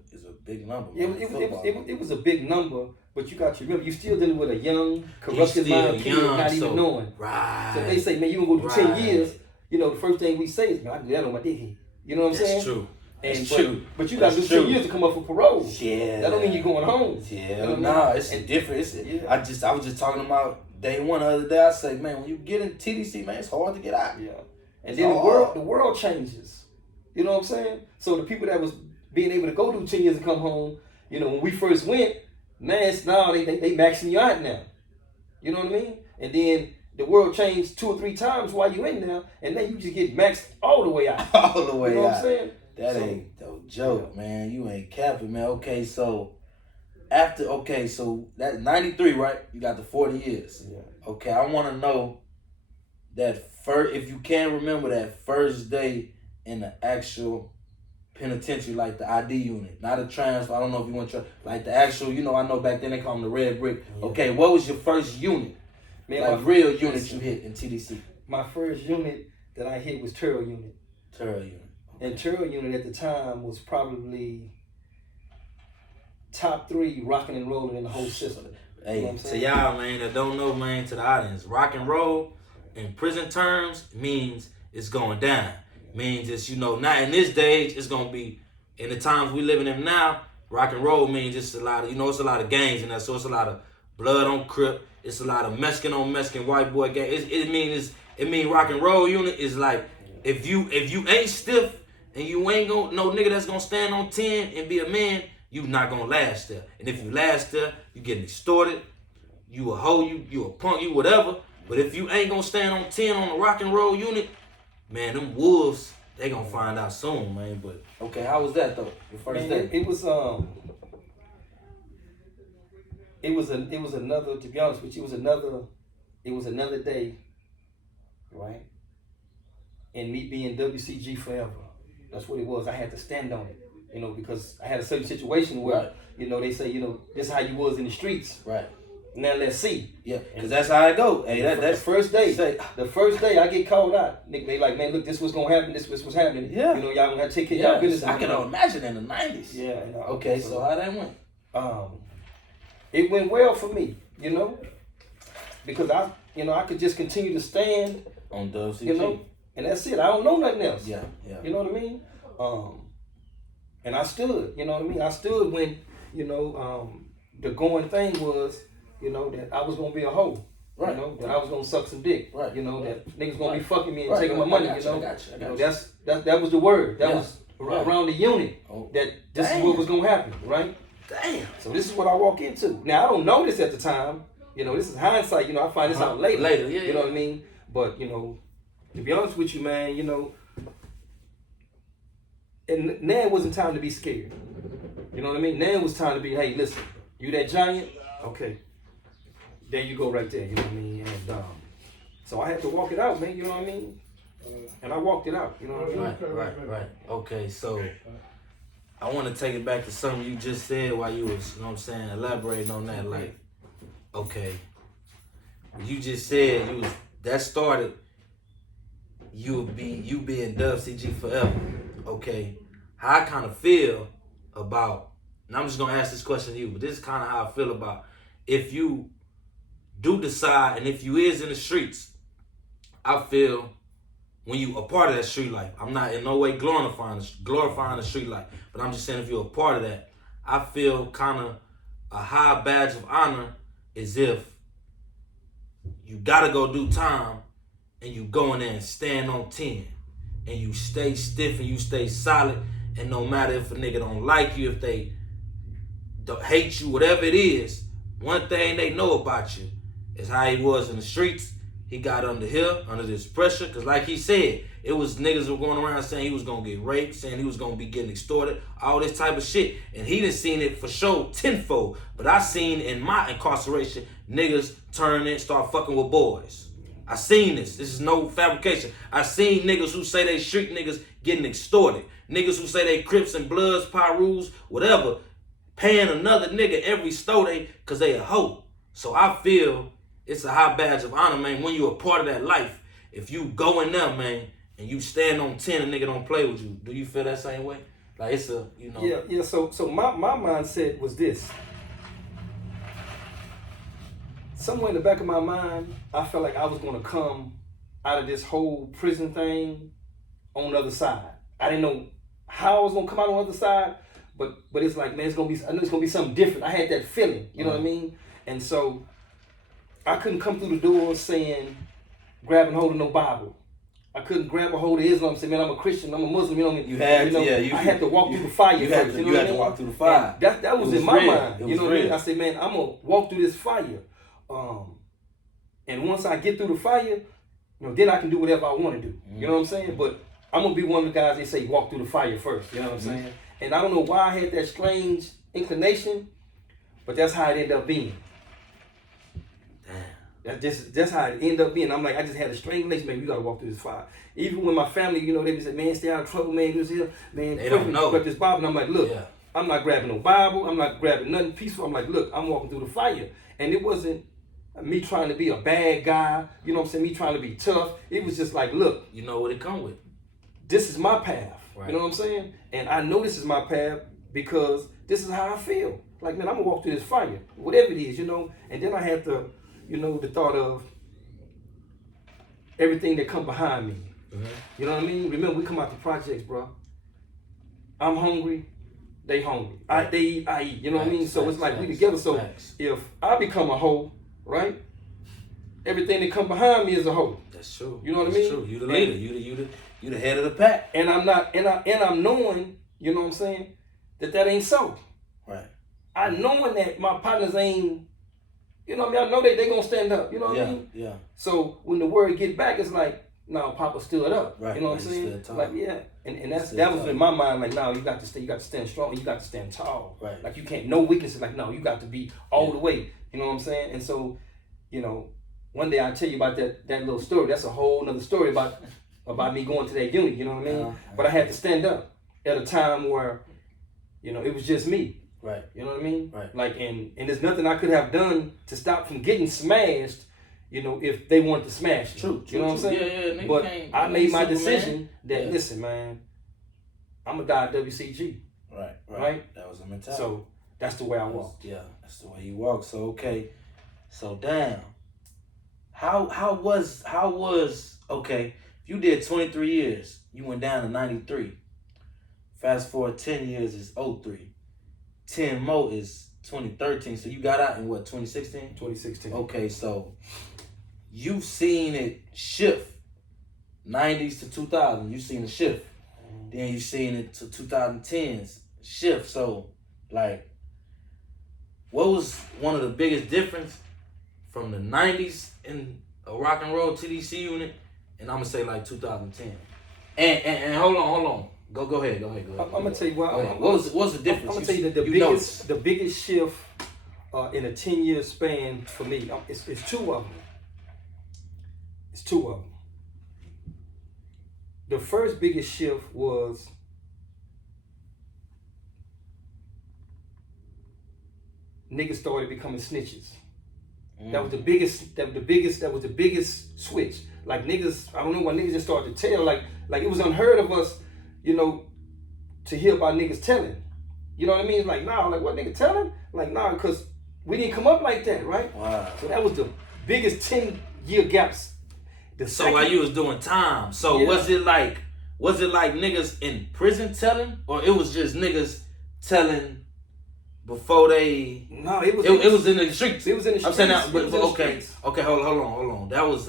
big number. Man. It was a big number, but you got to remember you still dealing with a young, corrupted mind kid, not even knowing. Right. So they say, man, you gonna go do 10 years. You know, the first thing we say is, man, I do that on my dickhead. You know what I'm saying? That's true. That's true. But you got to do 10 years to come up for parole. Yeah. That don't mean you're going home. Yeah. Nah, it's different. I was just talking about day one the other day. I say, man, when you get in TDC, man, it's hard to get out. Yeah. And then the world changes. You know what I'm saying? So the people that was being able to go do 10 years and come home, you know, when we first went, man, now they maxing you out now. You know what I mean? And then the world changed 2 or 3 times while you in there, and then you just get maxed all the way out. All the way out. You know what I'm saying? That ain't no joke, man. You ain't capping, man. Okay, so so that 93, right? You got the 40 years. Yeah. Okay, I want to know that first, if you can remember that first day in the actual penitentiary, like the ID unit, not a transfer. I don't know if you want to like the actual. You know, I know back then they call them the red brick. Yeah. Okay, what was your first unit? Man, like real unit you hit in TDC? My first unit that I hit was Turtle Unit. Turtle Unit. Okay. And Turtle Unit at the time was probably top 3 rocking and rolling in the whole system. Hey, you know to y'all, man, that don't know, man, to the audience, rock and roll in prison terms means it's going down. Means it's, you know, not in this day, it's going to be, in the times we living in now, rock and roll means it's a lot of, you know, it's a lot of gangs in there, so it's a lot of blood on Crip, it's a lot of Mexican on Mexican, white boy gang. It means rock and roll unit is like, if you ain't stiff and you ain't gonna, no nigga that's gonna stand on 10 and be a man, you not gonna last there. And if you last there, you getting extorted, you a hoe, you a punk, you whatever. But if you ain't gonna stand on 10 on the rock and roll unit, man, them wolves, they gonna find out soon, man. But okay, how was that though? Your first day? It was another, to be honest with you, it was another day, right? And me being WCG forever. That's what it was. I had to stand on it, you know, because I had a certain situation where, you know, they say, you know, this is how you was in the streets. Right. Now let's see. Yeah, because that's how it go. Hey, that's the first day. The first day I get called out. They like, man, look, this was gonna happen. This was what's happening. Yeah. You know, y'all gonna have to take care of y'all business. I can imagine in the 90s. Yeah. Okay, so how that went? It went well for me, you know, because I could just continue to stand on WCG. You know, and that's it. I don't know nothing else. Yeah. You know what I mean? And I stood. You know what I mean? I stood when, you know, the going thing was, you know, that I was gonna be a hoe. Right. You know, that I was gonna suck some dick. Right. You know, that niggas gonna be fucking me and taking my money. I got you. That was the word. That was around the unit. That this is what was gonna happen. Right. Damn. So this is what I walk into. Now I don't know this at the time. You know, this is hindsight. You know, I find this out later. Yeah. You know what I mean? But you know, to be honest with you, man, you know, And now it wasn't time to be scared. You know what I mean? Now it was time to be, hey, listen, you that giant? Okay. There you go right there, you know what I mean? And so I had to walk it out, man, you know what I mean? And I walked it out, you know what I mean? Right. Okay, so I want to take it back to something you just said while you was, you know what I'm saying, elaborating on that. Like, okay, you just said that started you being Dub CG forever. Okay, how I kind of feel about, and I'm just gonna ask this question to you, but this is kind of how I feel about if you do decide, and if you is in the streets, I feel when you a part of that street life, I'm not in no way glorifying the street life, but I'm just saying if you're a part of that, I feel kind of a high badge of honor is if you gotta go do time and you go in there and stand on 10 and you stay stiff and you stay solid, and no matter if a nigga don't like you, if they don't hate you, whatever it is, one thing they know about you is how he was in the streets. He got under this pressure, because like he said, it was niggas were going around saying he was going to get raped, saying he was going to be getting extorted, all this type of shit. And he done seen it for sure tenfold. But I seen in my incarceration, niggas turn and start fucking with boys. I seen this. This is no fabrication. I seen niggas who say they street niggas getting extorted. Niggas who say they Crips and Bloods, Pyrus, whatever, paying another nigga every store because they a hoe. So I feel it's a high badge of honor, man, when you're a part of that life. If you go in there, man, and you stand on 10, a nigga don't play with you. Do you feel that same way? Like it's a, you know. Yeah. So my mindset was this. Somewhere in the back of my mind, I felt like I was gonna come out of this whole prison thing on the other side. I didn't know how I was gonna come out on the other side, but it's like, man, I know it's gonna be something different. I had that feeling, you know what I mean? And so I couldn't come through the door saying, grab and hold of no Bible. I couldn't grab a hold of Islam and say, man, I'm a Christian, I'm a Muslim, you know what I mean? I had to walk through the fire first. You had to walk through the fire. And that was in my mind. You know what I mean? I said, man, I'm gonna walk through this fire. And once I get through the fire, then I can do whatever I want to do. You know what I'm saying? But I'm gonna be one of the guys they say walk through the fire first. You know what I'm saying? And I don't know why I had that strange inclination, but that's how it ended up being. That's how it ended up being. I'm like, I just had a strange inclination, man, you gotta walk through this fire. Even when my family, they just said, man, stay out of trouble, man, this here, man, they don't know. But this Bible, and I'm like, look, I'm not grabbing no Bible, I'm not grabbing nothing peaceful. I'm like, look, I'm walking through the fire. And it wasn't me trying to be a bad guy, you know what I'm saying, me trying to be tough. It was just like, look, you know what it come with. This is my path. Right. You know what I'm saying? And I know this is my path because this is how I feel. Like, man, I'm gonna walk through this fire, whatever it is, And then I had the, the thought of everything that come behind me. You know what I mean? Remember, we come out the projects, bro. I'm hungry, they hungry. Right. They eat, I eat. You know what I mean? So it's like we together. So if I become a hoe, right? Everything that come behind me is a hoe. That's true. You know what I mean? True. You the leader. You the head of the pack. And I'm not. And I'm knowing. You know what I'm saying? That ain't so. Right. I knowing that my partners ain't. You know what I mean? I know they gonna stand up. You know what I mean? Yeah. So when the word get back, it's like, no, Papa stood up. Right. You know what I'm saying? Like, yeah. And that was in my mind. Like, no, you got to stand strong. You got to stand tall. Right. Like, you can't, no weaknesses. Like, no, you got to be all the way. You know what I'm saying? And so, one day I'll tell you about that little story. That's a whole nother story about me going to that unit. You know what I mean? But I had to stand up at a time where, it was just me. Right. You know what I mean? Right. Like, and there's nothing I could have done to stop from getting smashed, if they wanted to smash me. True. You know what I'm saying? Yeah. But I made my decision that, listen, man, I'm going to die at WCG. Right. That was a mentality. So that's the way I walk. Yeah, that's the way you walk. So, okay. So, damn. How was, okay, you did 23 years. You went down to 93. Fast forward 10 years is 03. 10 more is 2013. So you got out in what, 2016? 2016. Okay, so you've seen it shift. 90s to 2000, you've seen it shift. Then you've seen it to 2010s shift. So, like, what was one of the biggest difference from the 90s in a rock and roll TDC unit, and I'm gonna say like 2010? And hold on. Go ahead. I'm gonna tell you what. What's the difference? I'm gonna tell you that the biggest shift in a 10-year span for me, it's two of them. It's two of them. The first biggest shift was niggas started becoming snitches. That was the biggest switch. Like niggas, I don't know why niggas just started to tell. Like it was unheard of us, to hear about niggas telling. You know what I mean? It's like, nah, like what nigga telling? Like, nah, because we didn't come up like that, right? Wow. So that was the biggest 10-year gaps. So while you was doing time, was it like niggas in prison telling, or it was just niggas telling before they? No, it was in the streets. It was in the streets. I'm saying that, but okay, hold on. That was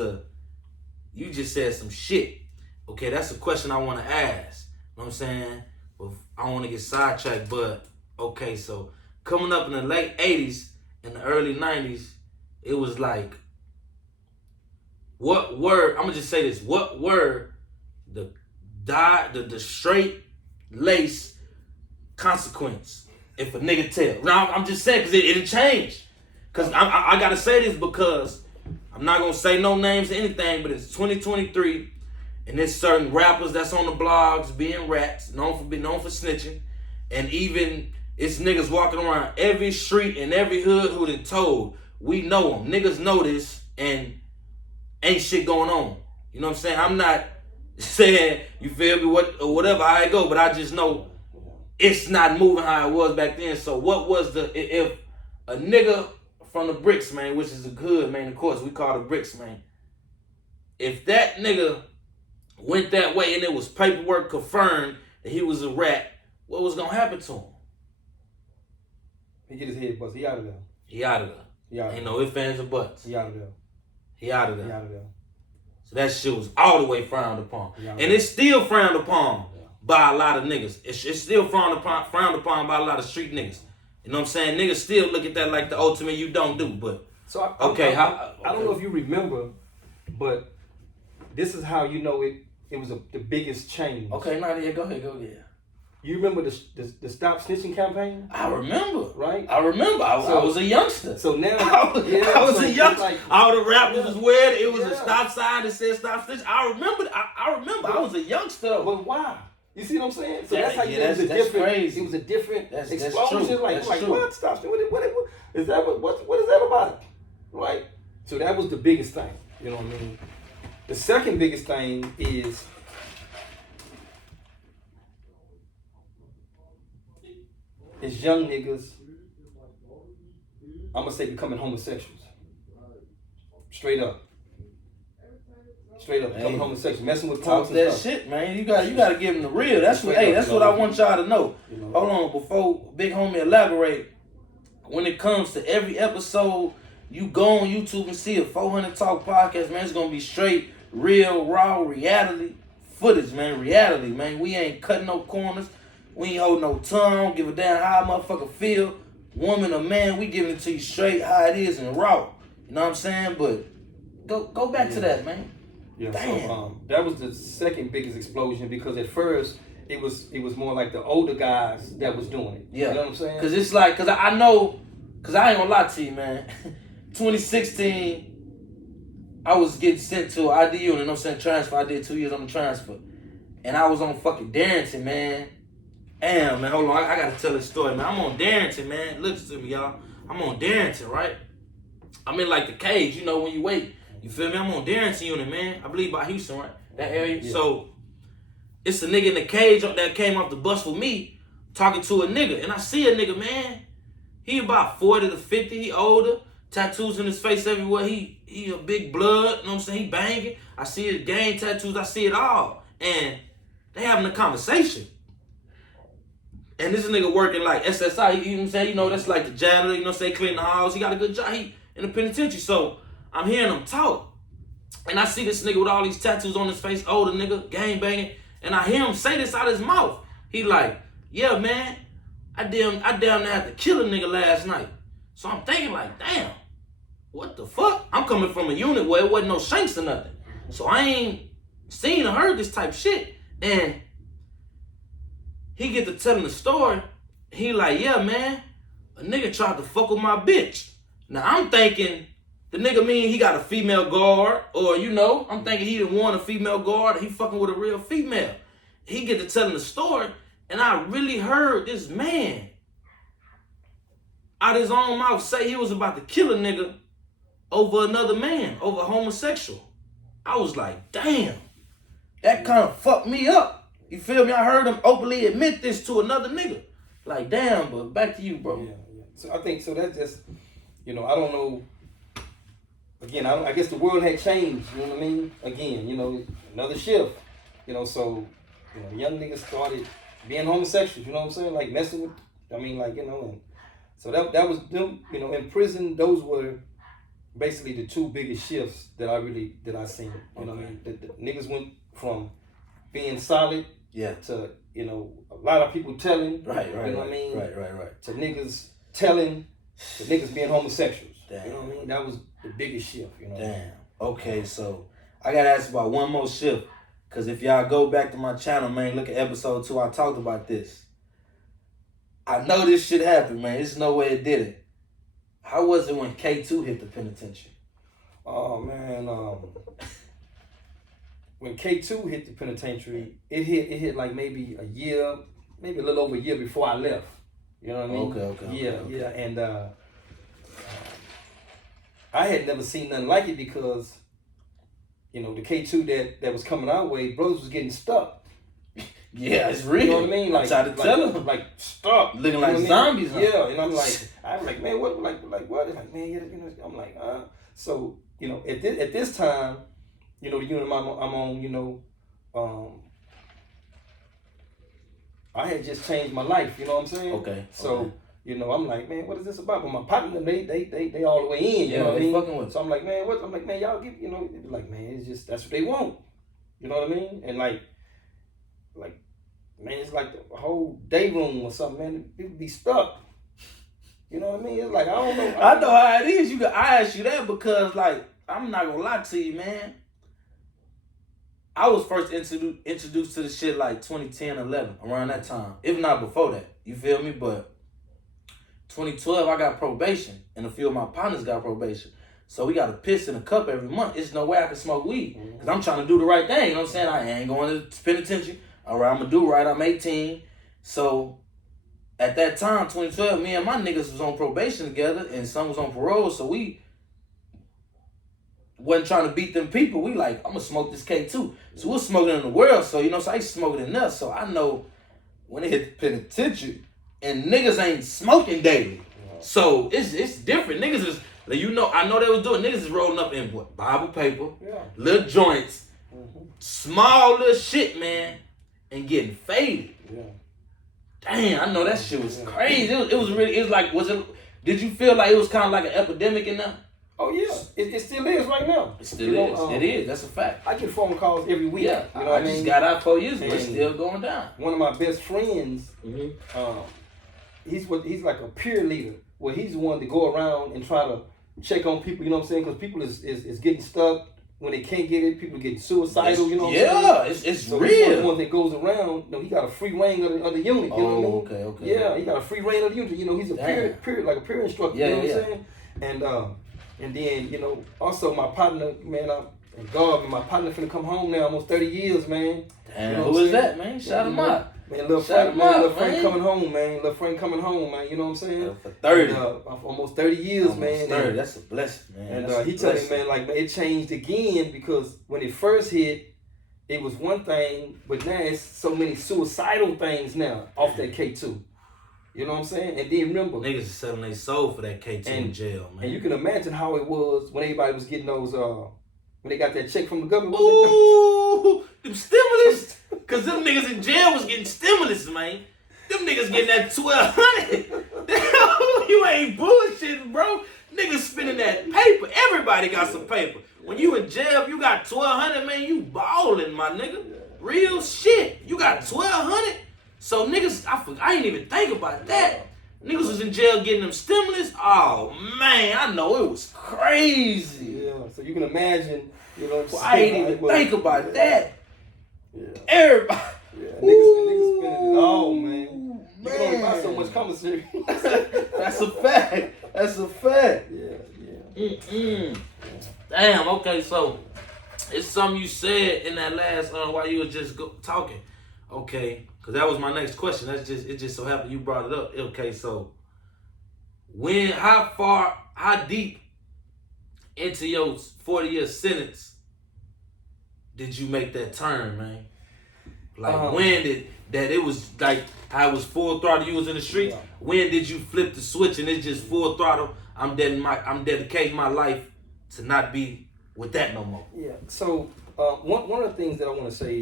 you just said some shit. Okay, that's a question I want to ask. You know what I'm saying? Well, I don't want to get sidetracked, but okay, so coming up in the late 80s and the early 90s, it was like, I'm gonna just say this, what were the straight lace consequence if a nigga tell? Now, I'm just saying, because it changed. Because I gotta say this because I'm not gonna say no names or anything, but it's 2023, and there's certain rappers that's on the blogs being rats, known for snitching, and even it's niggas walking around every street and every hood who done told, we know them. Niggas know this, and ain't shit going on. You know what I'm saying? I'm not saying, you feel me, whatever, how it go, but I just know it's not moving how it was back then. So what was if a nigga from the bricks, man, which is a hood, man, of course, we call the bricks, man. If that nigga went that way and it was paperwork confirmed that he was a rat, what was gonna happen to him? He get his head busted. He out of there. Ain't no ifs, ands, or buts. He out of there. He out of there. So that shit was all the way frowned upon. And it's still frowned upon by a lot of niggas. It's still frowned upon by a lot of street niggas. You know what I'm saying? Niggas still look at that like the ultimate you don't do, but... So I don't know if you remember, but this is how you know it was the biggest change. Okay, Nadia, go ahead. You remember the Stop Snitching campaign? I remember. Right? I remember. I was a youngster. So now... I was a youngster. Like, all the rappers was weird. It was a stop sign that said Stop Snitching. I remember. I was a youngster though. But why? You see what I'm saying? So that's how you know it was a different... Crazy. It was a different explosion. That's true. What? Stop Snitching? What is that about it? Right? So that was the biggest thing. You know what I mean? The second biggest thing is... It's young niggas, I'm gonna say, becoming homosexuals. Straight up, becoming homosexuals, messing with punks and that stuff. Shit, man. You gotta give them the real. That's what I want y'all to know. Hold on, before Big Homie elaborate. When it comes to every episode, you go on YouTube and see a 400 Talk podcast, man. It's gonna be straight, real, raw, reality footage, man. Reality, man. We ain't cutting no corners. We ain't holding no tongue. Don't give a damn how a motherfucker feel. Woman or man, we giving it to you straight how it is and raw. You know what I'm saying? But go back to that, man. Yeah. Damn. So that was the second biggest explosion because at first it was more like the older guys that was doing it. Yeah. You know what I'm saying? Cause it's like, cause I know, cause I ain't gonna lie to you, man. 2016, I was getting sent to IDU, you know what I'm saying, transfer. I did 2 years on the transfer. And I was on fucking Darrington, man. Damn, man, hold on. I gotta tell this story, man. I'm on Darrington, man. Listen to me, y'all. I'm on Darrington, right? I'm in like the cage, you know, when you wait. You feel me? I'm on Darrington unit, man. I believe by Houston, right? That area. Yeah. So it's a nigga in the cage that came off the bus with me talking to a nigga. And I see a nigga, man. He about 40 to 50. He older. Tattoos in his face everywhere. He a big blood. You know what I'm saying? He banging. I see his gang tattoos. I see it all. And they having a conversation. And this nigga working like SSI, you know what I'm saying? You know, that's like the janitor, you know what I'm saying, cleaning the house. He got a good job. He in the penitentiary. So I'm hearing him talk. And I see this nigga with all these tattoos on his face, older nigga, gang banging. And I hear him say this out of his mouth. He like, yeah, man, I damn near had to kill a nigga last night. So I'm thinking like, damn, what the fuck? I'm coming from a unit where it wasn't no shanks or nothing. So I ain't seen or heard this type shit. And he get to telling the story. He like, yeah, man, a nigga tried to fuck with my bitch. Now I'm thinking the nigga mean he got a female guard, or I'm thinking he didn't want a female guard, or he fucking with a real female. He get to telling the story, and I really heard this man out his own mouth say he was about to kill a nigga over another man, over a homosexual. I was like, damn, that kind of fucked me up. You feel me? I heard him openly admit this to another nigga. Like, damn, but back to you, bro. Yeah. So I think, so that's just, I don't know. Again, I guess the world had changed, you know what I mean? Again, another shift. So, the young niggas started being homosexuals, you know what I'm saying? Like messing with, and so that was them, in prison, those were basically the two biggest shifts that I seen. You know what I mean? The niggas went from being solid to, a lot of people telling. Right. You know what I mean? Right. To niggas telling, to niggas being homosexuals. Damn. You know what I mean? That was the biggest shift, Damn. Okay, so I gotta ask about one more shift. Cause if y'all go back to my channel, man, look at episode 2, I talked about this. I know this shit happened, man. There's no way it didn't. How was it when K2 hit the penitentiary? Oh man, when K2 hit the penitentiary, it hit like maybe a year, maybe a little over a year before I left. You know what I mean? Okay. Yeah. And I had never seen nothing like it because, the K2 that was coming our way, brothers was getting stuck. Yeah, it's real. You know what I mean? Like, I tried to tell them. Like, stuck. Looking like zombies. Huh? Yeah, and I'm like, man, what? Like what? It's like, man, I'm like, So, at this time, the unit I'm on, I had just changed my life, you know what I'm saying? Okay. So, I'm like, man, what is this about? But my partner, they all the way in, you know what I mean? Fucking with. So I'm like, man, what? I'm like, man, y'all give, like, man, it's just, that's what they want. You know what I mean? And like, man, it's like the whole day room or something, man. People be stuck. You know what I mean? It's like, I don't know. I know how it is. I asked you that because, like, I'm not gonna lie to you, man. I was first introduced to the shit like 2010, 11, around that time. If not before that. You feel me? But 2012, I got probation, and a few of my partners got probation. So we got to piss in a cup every month. There's no way I can smoke weed. Because I'm trying to do the right thing. You know what I'm saying? I ain't going to penitentiary. All right, I'm going to do right. I'm 18. So at that time, 2012, me and my niggas was on probation together, and some was on parole. So we wasn't trying to beat them people. We like, I'm going to smoke this K2. So we're smoking in the world. So, so I used to smoke it in there. So I know when it hit the penitentiary, and niggas ain't smoking daily. So it's different. Niggas is, I know they was doing, niggas is rolling up in what? Bible paper, little joints, small little shit, man, and getting faded. Yeah. Damn, I know that shit was crazy. It was really, did you feel like it was kind of like an epidemic in there? Oh yeah, it still is right now. It still is. It is. That's a fact. I get phone calls every week. Yeah, I just got out 4 years ago. It's still going down. One of my best friends, he's like a peer leader. Where he's the one to go around and try to check on people. You know what I'm saying? Because people is getting stuck when they can't get it. People getting suicidal. You know what I'm saying? Yeah, it's so real. He's the one that goes around. He got a free reign of the unit. You know what I mean? Okay. Yeah, he got a free reign of the unit. He's a peer instructor. You know what I'm saying? And then, also my partner, man, and God, my partner finna come home now, almost 30 years, man. Damn, who is that, man? Shout him out. Man, little Frank coming home, man. Little Frank coming home, man. You know what I'm saying? For 30. Almost 30 years, man. 30, that's a blessing, man. And he told me, man, like, man, it changed again because when it first hit, it was one thing, but now it's so many suicidal things now off that K2. You know what I'm saying? And then remember, niggas is selling their soul for that K2 in jail, man. And you can imagine how it was when everybody was getting those, when they got that check from the government. Ooh, them stimulus. Cause them niggas in jail was getting stimulus, man. Them niggas getting that $1,200. You ain't bullshitting, bro. Niggas spending that paper. Everybody got some paper. When you in jail, if you got $1,200, man, you ballin', my nigga. Real shit. You got $1,200. So niggas, I ain't even think about that. Niggas was in jail getting them stimulus. Oh man, I know it was crazy. Yeah. So you can imagine, I ain't even think about that. Yeah. Everybody. commissary. That's a fact. That's a fact. Yeah. Damn. Okay, so it's something you said in that last while you were just talking. Okay, because that was my next question. It just so happened you brought it up. Okay, so how deep into your 40-year sentence did you make that turn, man? Like when did that it was like I was full throttle, you was in the streets. Yeah. When did you flip the switch and it's just full throttle? I'm dedicating my life to not be with that no more. Yeah. So one of the things that I want to say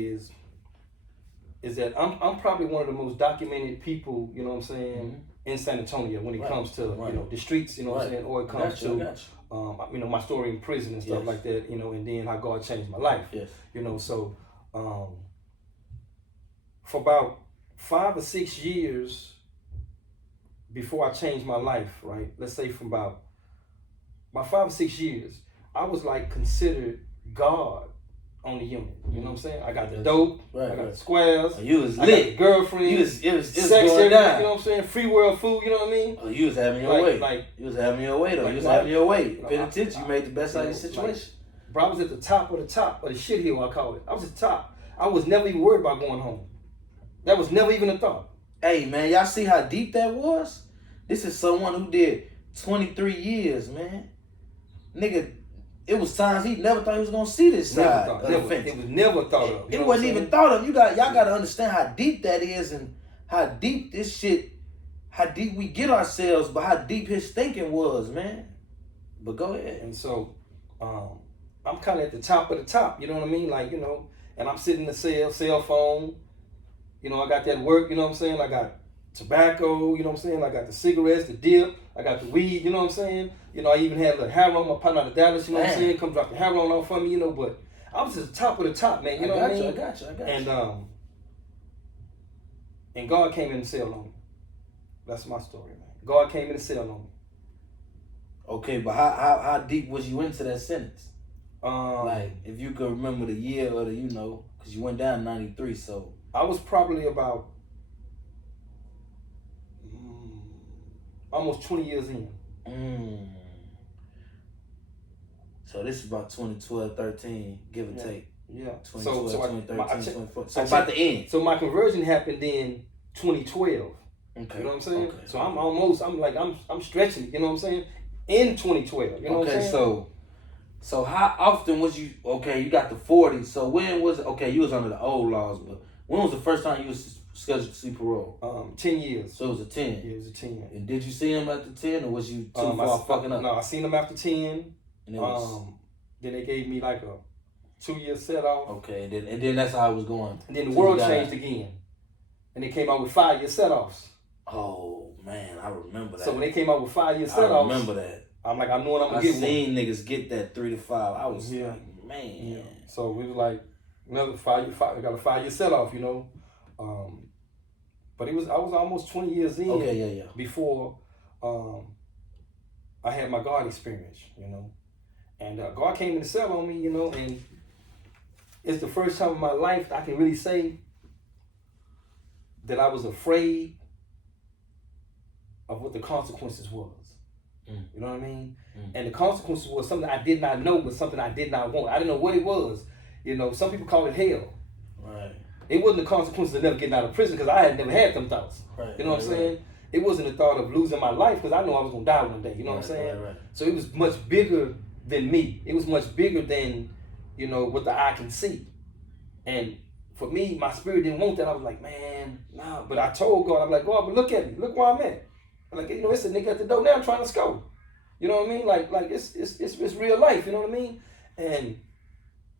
is that I'm probably one of the most documented people, you know what I'm saying, in San Antonio when it comes to you know the streets, you know what I'm saying, or it comes to you know my story in prison and stuff like that, you know, and then how God changed my life. Yes. You know, so for about 5 or 6 years before I changed my life, right? Let's say from about 5 or 6 years, I was like considered God on the unit. You know what I'm saying? I got the dope, I got the squares, You was I lit. got the girlfriend, It was sex, going down. you know what I'm saying? Free world food, you know what I mean? Oh, you was having your way. Like you was having your way though. like, you was having your way. you know, Paying attention. You made the best out of your situation. Bro, I was at the top of the shit hill, I call it. I was at the top. I was never even worried about going home. That was never even a thought. Hey man, y'all see how deep that was? This is someone who did 23 years, man. Nigga, it was times he never thought he was gonna see this side of the fence. It was never thought of. It wasn't even thought of. Y'all gotta understand how deep that is and how deep this shit, how deep we get ourselves, but how deep his thinking was, man. But go ahead. And so, I'm kind of at the top of the top, you know what I mean? Like, you know, and I'm sitting in the cell phone. You know, I got that work, you know what I'm saying? I got tobacco, you know what I'm saying? I got the cigarettes, the dip, I got the weed, you know what I'm saying? You know, I even had a little heroin, my partner out of Dallas, you know what I'm saying? Come drop the heroin off for me, you know, but I was at the top of the top, man, you know what I mean? I got you. And God came in the cell on me. That's my story, man. God came in the cell on me. Okay, but how deep was you into that sentence? Like, if you could remember the year or the, you know, because you went down 93, so. I was probably about almost 20 years in. So this is about 2012, 13, give or take. Yeah. 2012, So 2013, 2014. So about the end. So my conversion happened in 2012. Okay. You know what I'm saying? Okay. So I'm stretching it, you know what I'm saying? In 2012, you know what I'm saying? So how often was you, okay, you got the 40, so when was it, okay, you was under the old laws, but when was the first time you was scheduled to see parole? 10 years. So it was a 10? Yeah, it was a 10. And did you see him after 10 or was you too far fucking up? No, I seen him after 10. And it was, then they gave me like a 2-year set off. Okay, and then that's how it was going. And then the world changed again. And they came out with 5-year set offs. Oh man, I remember that. So when they came out with 5-year set offs, I remember that. I'm like, I know what I'm gonna get. I seen niggas get that 3 to 5. I was like, man. Yeah. So we was like, another 5-year, I got a 5-year set off, you know. But I was almost 20 years in. Okay, yeah. Before I had my God experience, you know. And God came in the cell on me, you know, and it's the first time in my life I can really say that I was afraid of what the consequences was. You know what I mean? And the consequences was something I did not know, but something I did not want. I didn't know what it was. You know, some people call it hell. Right. It wasn't the consequences of never getting out of prison because I had never had them thoughts. Right. You know what I'm saying? It wasn't the thought of losing my life because I know I was going to die one day. You know what I'm saying? Right. So it was much bigger than me. It was much bigger than, you know, what the eye can see. And for me, my spirit didn't want that. I was like, man, nah. But I told God, I'm like, God, but look at me. Look where I'm at. I'm like, you know, it's a nigga at the door now trying to score. You know what I mean? Like it's real life. You know what I mean? And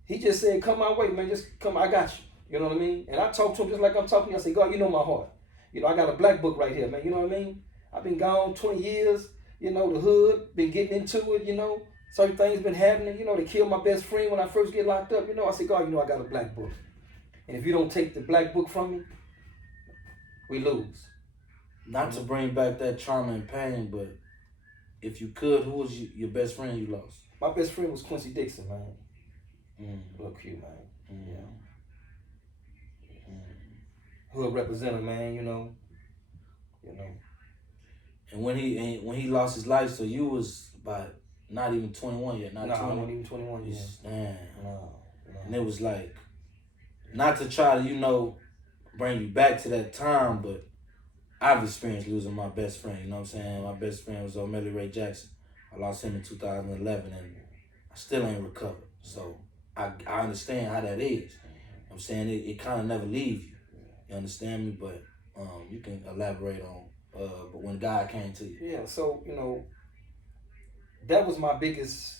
he just said, come my way, man. Just come. I got you. You know what I mean? And I talked to him just like I'm talking to you. I said, God, you know my heart. You know, I got a black book right here, man. You know what I mean? I've been gone 20 years. You know, the hood, been getting into it, you know. Certain things been happening. You know, they killed my best friend when I first get locked up. You know, I said, God, you know I got a black book. And if you don't take the black book from me, we lose. Not to bring back that trauma and pain, but if you could, who was your best friend you lost? My best friend was Quincy Dixon, man. Real cute, man. Yeah. Hood representative, man, you know. And when he lost his life, so you was about not even 21 yet, not 20. I wasn't even 21 yet. Damn. No. And it was like, not to try to, bring you back to that time, but I've experienced losing my best friend, you know what I'm saying? My best friend was O'Malley Ray Jackson. I lost him in 2011, and I still ain't recovered. So I understand how that is. I'm saying it kind of never leaves you. You understand me? But you can elaborate on, but when God came to you. Yeah, so, that was my biggest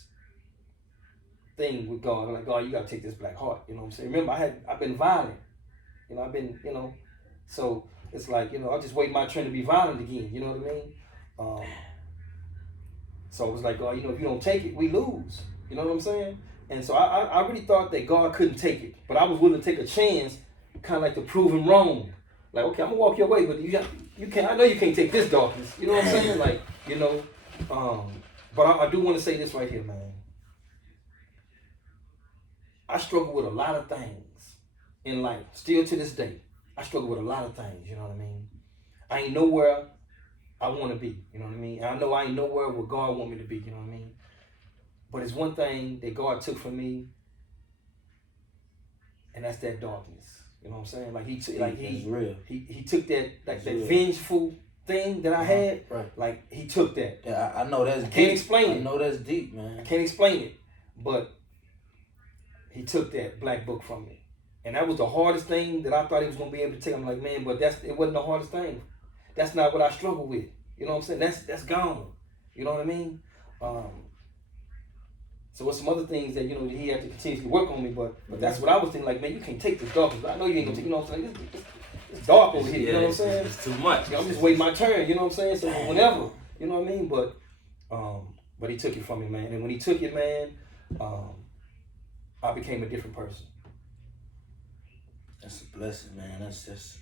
thing with God. I'm like, God, you got to take this black heart. You know what I'm saying? Remember, I've been violent. I've been, so it's like, I just wait my turn to be violent again. You know what I mean? So it was like, God, if you don't take it, we lose. You know what I'm saying? And so I really thought that God couldn't take it. But I was willing to take a chance, kind of like to prove him wrong. Like, okay, I'm going to walk your way, but you can't, I know you can't take this darkness. You know what I'm saying? Like, but I do want to say this right here, man. I struggle with a lot of things in life. Still to this day, I struggle with a lot of things, you know what I mean? I ain't nowhere I want to be, you know what I mean? And I know I ain't nowhere where God want me to be, you know what I mean? But it's one thing that God took from me, and that's that darkness. You know what I'm saying? Like he took that that vengeful thing that I had. Right. Like he took that. Yeah, I know that's deep. Can't explain it. I know that's deep, man. I can't explain it. But he took that black book from me. And that was the hardest thing that I thought he was gonna be able to take. I'm like, man, but it wasn't the hardest thing. That's not what I struggle with. You know what I'm saying? That's gone. You know what I mean? So what's some other things that he had to continuously work on me, but that's what I was thinking. Like, man, you can't take this darkness. I know you ain't gonna take. You know what I'm saying? It's dark over here. You know what I'm saying? It's too much. I'm just waiting my turn. You know what I'm saying? So whenever, you know what I mean. But he took it from me, man. And when he took it, man, I became a different person. That's a blessing, man. That's just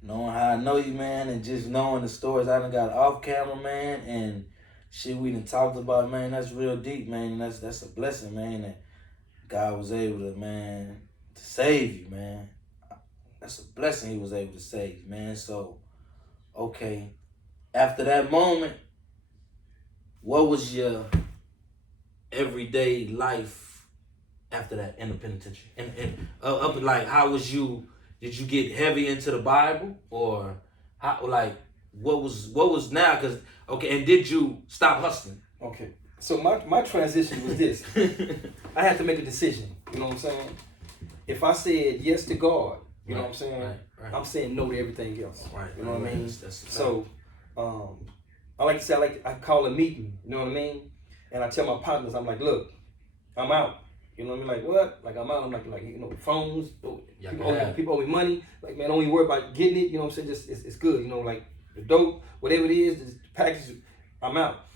knowing how I know you, man, and just knowing the stories I done got off camera, man, and shit we done talked about, man. That's real deep, man. That's a blessing, man, that God was able to, man, to save you, man. That's a blessing he was able to save you, man. So, okay, after that moment, what was your everyday life after that in the penitentiary? And up like, how was you? Did you get heavy into the Bible, or how? Like, what was now? Cause okay, and did you stop hustling? Okay, so my transition was this. I had to make a decision. You know what I'm saying? If I said yes to God, you know what I'm saying? Right. I'm saying no to everything else. Right. You know what I mean? That's so, I like to say I call a meeting. You know what I mean? And I tell my partners, I'm like, look, I'm out. You know what I mean? Like, what? Like, I'm out. I'm like phones. People owe me money. Like, man, don't even worry about getting it. You know what I'm saying? Just it's good. Like the dope, whatever it is, the package. I'm out.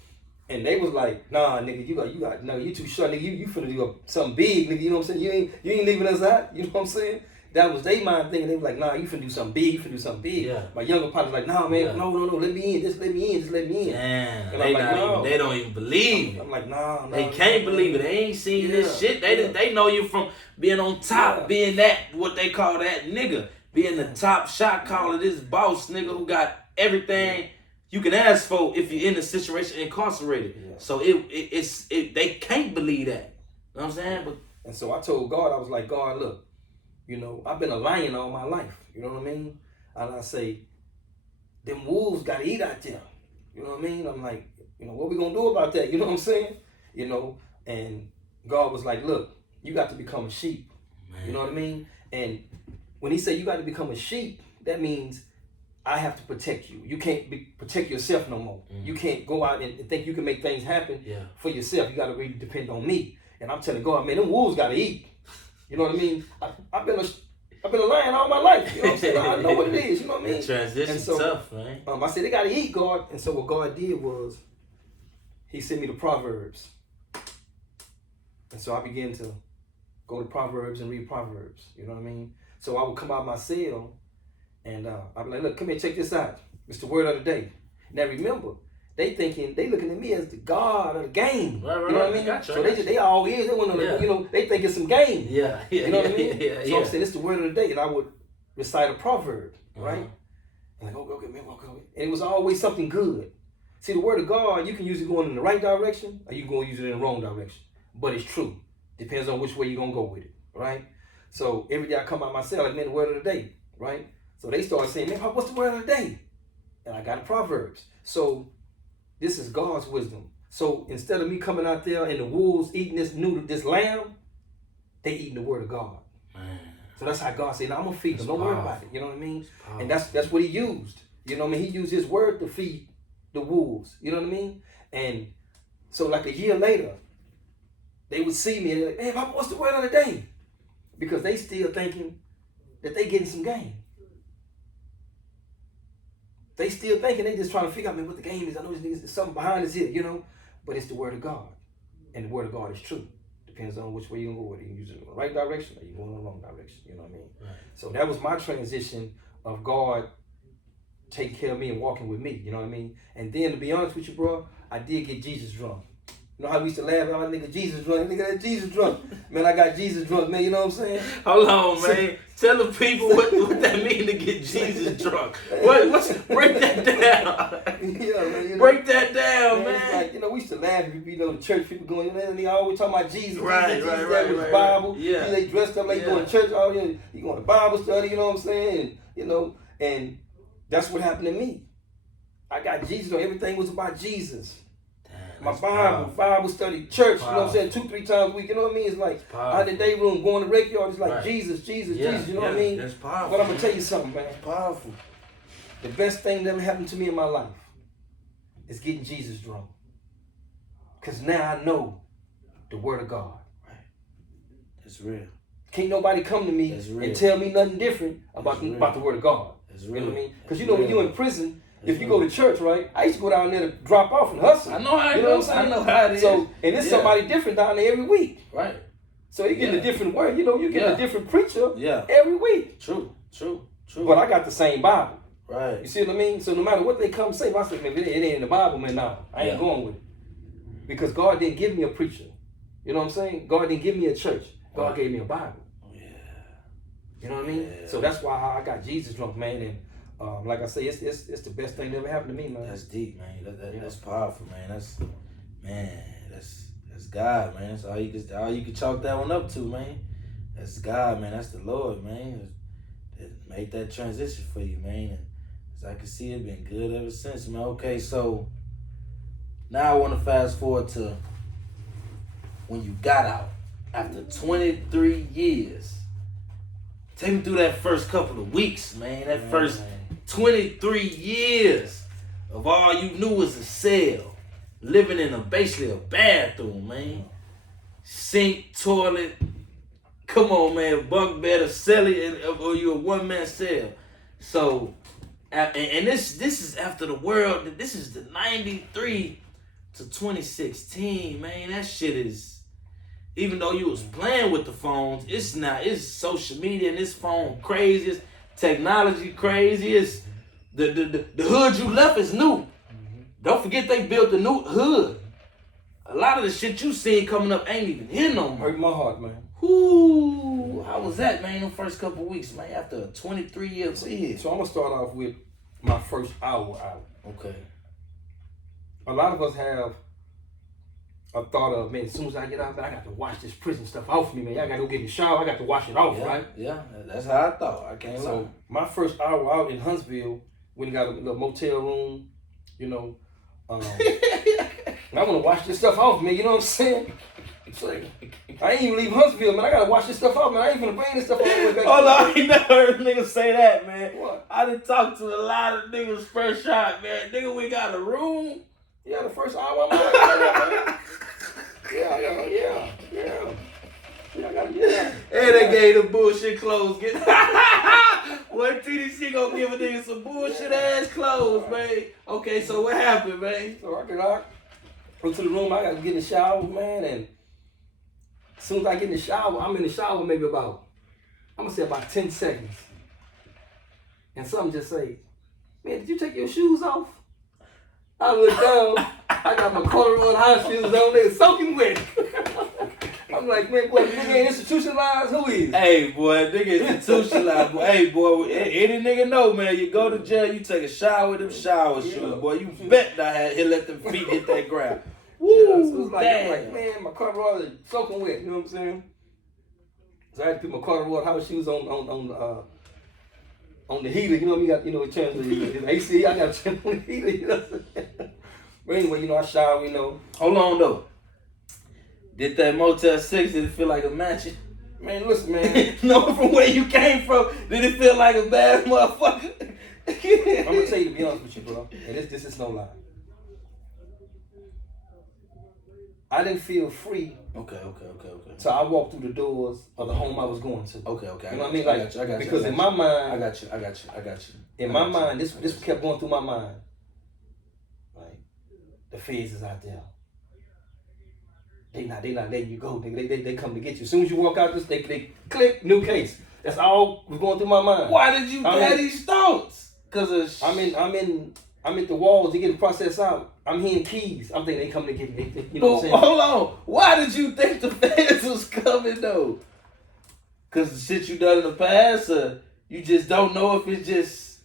And they was like, nah, nigga, you too short, nigga. You finna do something big, nigga. You know what I'm saying? You ain't leaving us out. You know what I'm saying? That was they mind thinking. They was like, nah, you finna do something big. You finna do something big. Yeah. My younger partner's like, nah, man, no, let me in. Just let me in. Damn. And I'm like, no. They don't even believe it. I'm like, nah. They can't believe it. They ain't seen this shit. They know you from being on top, being that, what they call that nigga. Being the top shot caller, this boss nigga who got everything you can ask for if you're in a situation incarcerated. Yeah. So they can't believe that. You know what I'm saying? And so I told God, I was like, God, look, I've been a lion all my life. You know what I mean? And I say, them wolves got to eat out there. You know what I mean? I'm like, what we going to do about that? You know what I'm saying? And God was like, look, you got to become a sheep. Man. You know what I mean? And when he said you got to become a sheep, that means I have to protect you. You can't protect yourself no more. Mm-hmm. You can't go out and think you can make things happen for yourself. You got to really depend on me. And I'm telling God, man, them wolves got to eat. You know what I mean? I've been a lion all my life. You know what I'm saying? I know what it is. You know what I mean? The transition's tough, man. I said, they got to eat, God. And so what God did was, he sent me the Proverbs. And so I began to go to Proverbs and read Proverbs. You know what I mean? So I would come out my cell and I'd be like, look, come here, check this out. It's the word of the day. Now remember, they looking at me as the God of the game. Right, you know what I mean? Gotcha, so they all ears. They want to, they think it's some game. You know what I mean? So I'm saying it's the word of the day, and I would recite a proverb, right? And like, okay, man, okay. And it was always something good. See, the word of God, you can use it going in the right direction, or you can go use it in the wrong direction. But it's true. Depends on which way you're gonna go with it, right? So every day I come out myself, like, man, the word of the day, right? So they started saying, man, what's the word of the day? And I got the Proverbs. So this is God's wisdom. So instead of me coming out there and the wolves eating this lamb, they eating the word of God. Man. So that's how God said, I'm gonna feed them. Don't worry about it. You know what I mean? Powerful. And that's what he used. You know what I mean? He used his word to feed the wolves. You know what I mean? And so like a year later, they would see me and they're like, hey, Papa, what's the word of the day? Because they still thinking that they getting some game. They still thinking they just trying to figure out, man, what the game is. I know there's something behind this here, you know? But it's the word of God. And the word of God is true. Depends on which way you're going to go with it. You can use it in the right direction or you go in the wrong direction. You know what I mean? Right. So that was my transition of God taking care of me and walking with me. You know what I mean? And then to be honest with you, bro, I did get Jesus drunk. You know how we used to laugh at nigga Jesus drunk? Nigga, that Jesus drunk. Man, I got Jesus drunk, man. You know what I'm saying? Hold on, man. Tell the people what that mean to get Jesus drunk. Break that down. Yeah, man. You know, break that down, man. It's like, you know, we used to laugh. You know, the church people going, man, they always talking about Jesus. Right, Jesus, right, Jesus, right, that was right, Bible. right. Yeah. They dressed up like going to church. Oh, you going to Bible study, you know what I'm saying? And, you know, and that's what happened to me. I got Jesus on. Everything was about Jesus. My Bible study, church, you know what I'm saying, 2-3 times a week, you know what I mean? It's like, out in the day room, going to the rec yard, it's like Jesus, Jesus, Jesus, you know what I mean? That's powerful. But I'm going to tell you something, man. That's powerful. The best thing that ever happened to me in my life is getting Jesus drunk. Because now I know the word of God. Right. That's real. Can't nobody come to me and tell me nothing different about the word of God. That's real. real. You know what I mean? Because you know when you're in prison, if you go to church, right? I used to go down there to drop off and hustle. I know how it you know goes. what I'm saying? I know how it is. So, and there's somebody different down there every week. Right. So you get a different word. You know, you get a different preacher every week. True. But I got the same Bible. Right. You see what I mean? So no matter what they come say, if I say, man, it ain't in the Bible, man, no. I ain't going with it. Because God didn't give me a preacher. You know what I'm saying? God didn't give me a church. God gave me a Bible. Yeah. You know what I mean? Yeah. So that's why I got Jesus drunk, man. And like I say, it's the best thing that ever happened to me, man. That's deep, man. That's powerful, man. That's God, man. That's all you can chalk that one up to, man. That's God, man. That's the Lord, man. That made that transition for you, man. And as I can see, it's been good ever since, man. Okay, so now I want to fast forward to when you got out after 23 years. Take me through that first couple of weeks, man. That first 23 years of all you knew was a cell, living in basically a bathroom, man. Sink, toilet, come on, man, bunk bed, a celly, or you a one-man cell. So, and this is after the world. This is the 93 to 2016, man. That shit is. Even though you was playing with the phones, it's social media and this phone crazy, it's technology crazy, it's the hood you left is new. Mm-hmm. Don't forget they built the new hood. A lot of the shit you seen coming up ain't even here no more. Hurt my heart, man. Whoo, how was that, man, the first couple of weeks, man, after 23 years here? So I'm gonna start off with my first hour out. Okay. A lot of us have a thought of, man, as soon as I get out there, I got to wash this prison stuff off me, man. I got to go get in the shower. I got to wash it off, right? Yeah, that's how I thought. I can't lie. So my first hour out in Huntsville, when got a little motel room, you know, I want to wash this stuff off, man. You know what I'm saying? So, I ain't even leave Huntsville, man. I got to wash this stuff off, man. I ain't gonna bring this stuff all the way back. Hold on, I ain't never heard niggas say that, man. What? I done talked to a lot of niggas first shot, man. Nigga, we got a room. Yeah, the first hour I'm out. Yeah. And they gave the bullshit clothes. What TDC gonna give a nigga some bullshit ass clothes, man? Okay, so what happened, man? So I go to the room, I gotta get in the shower, man, and as soon as I get in the shower, I'm in the shower maybe about 10 seconds. And something just say, man, did you take your shoes off? I look down, I got my corduroy high shoes on there, soaking wet. I'm like, man, boy, nigga ain't institutionalized. Who is? Hey, boy, nigga institutionalized. Boy. Hey, boy, any nigga know, man, you go to jail, you take a shower with them shower shoes, boy. You bet that he let them feet hit that ground. Woo, so it's like, I'm like, man, my car water is soaking wet. You know what I'm saying? So I had to put my car water house shoes on the heater. You know, you got, it turns the AC. I got to turn on the heater. You know what I'm saying? But anyway, I shower. Hold on though. Did that Motel 6, did it feel like a mansion? Man, listen, man. No, from where you came from, did it feel like a bad motherfucker? I'm gonna tell you, to be honest with you, bro, and this is no lie. I didn't feel free. Okay. So I walked through the doors of the home I was going to. Okay. You know what I mean? Like, I got you. Because in my mind, I got you. In my mind, this kept going through my mind. Like, the feds is out there. They not letting you go. They come to get you. As soon as you walk out, they click, new case. That's all was going through my mind. Why did you have these thoughts? Cause I'm in the walls. They getting processed out. I'm hearing keys. I'm thinking they come to get me. You know what I'm saying? Hold on. Why did you think the feds was coming though? Cause the shit you done in the past, or you just don't know if it's just.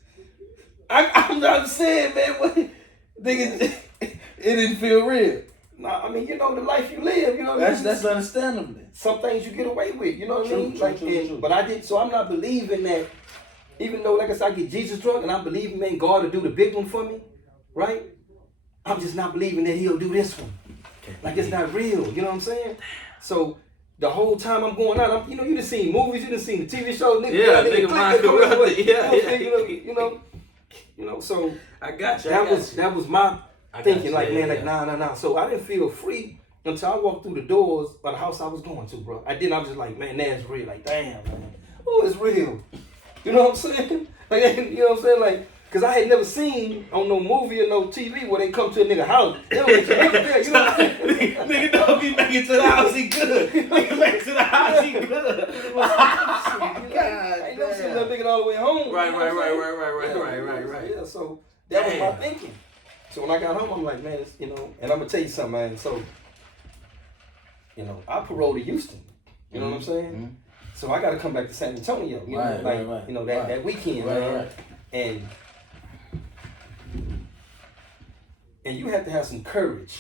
I'm not saying, man. What, nigga, it didn't feel real. Nah, I mean, the life you live, That's understandable. Some things you get away with, you know what I mean? True. But I did, so I'm not believing that, even though, like I said, I get Jesus drunk and I believe, man, God will do the big one for me, right? I'm just not believing that he'll do this one. Like, it's not real, you know what I'm saying? So, the whole time I'm going out, you done seen movies, you done seen the TV shows, so I got you. That was my thinking, like, man, like, nah. So I didn't feel free until I walked through the doors of the house I was going to, bro. I was just like, man, that's real. Like, damn, man. Oh, it's real. You know what I'm saying? Like, you know what I'm saying? Like, because I had never seen on no movie or no TV where they come to a nigga house. They don't let you make it there, you know what I'm saying? Nigga don't be making it to the house, he good. Nigga make it to the house, he good. I ain't never seen that nigga all the way home. Right. Yeah, so that was my thinking. So when I got home, I'm like, man, and I'm going to tell you something, man. So, I paroled to Houston. You know what I'm saying? Mm-hmm. So I got to come back to San Antonio. That weekend, man. Right. And you have to have some courage.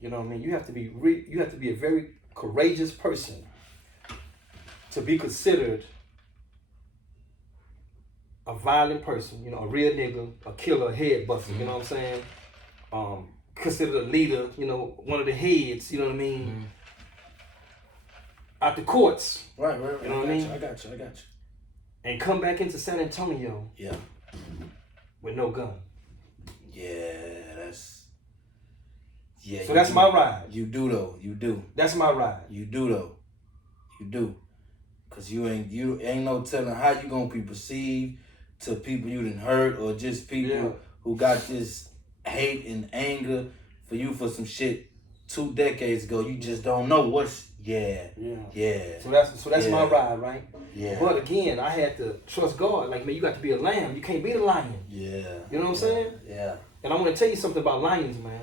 You know what I mean? You have to be a very courageous person to be considered a violent person, a real nigga, a killer, a head buster, you know what I'm saying? Considered a leader, one of the heads, you know what I mean? Mm-hmm. Out the courts. Right. You know what I mean? I got you. And come back into San Antonio. Yeah. With no gun. So that's my ride. You do though. You do. That's my ride. You do though. You do. Cause you ain't no telling how you gonna be perceived to people you done hurt or just people who got this hate and anger for you for some shit 2 decades ago. You just don't know what's So that's my ride, right? Yeah. But again, I had to trust God. Like, man, you got to be a lamb. You can't be the lion. Yeah. You know what I'm saying? Yeah. And I want to tell you something about lions, man.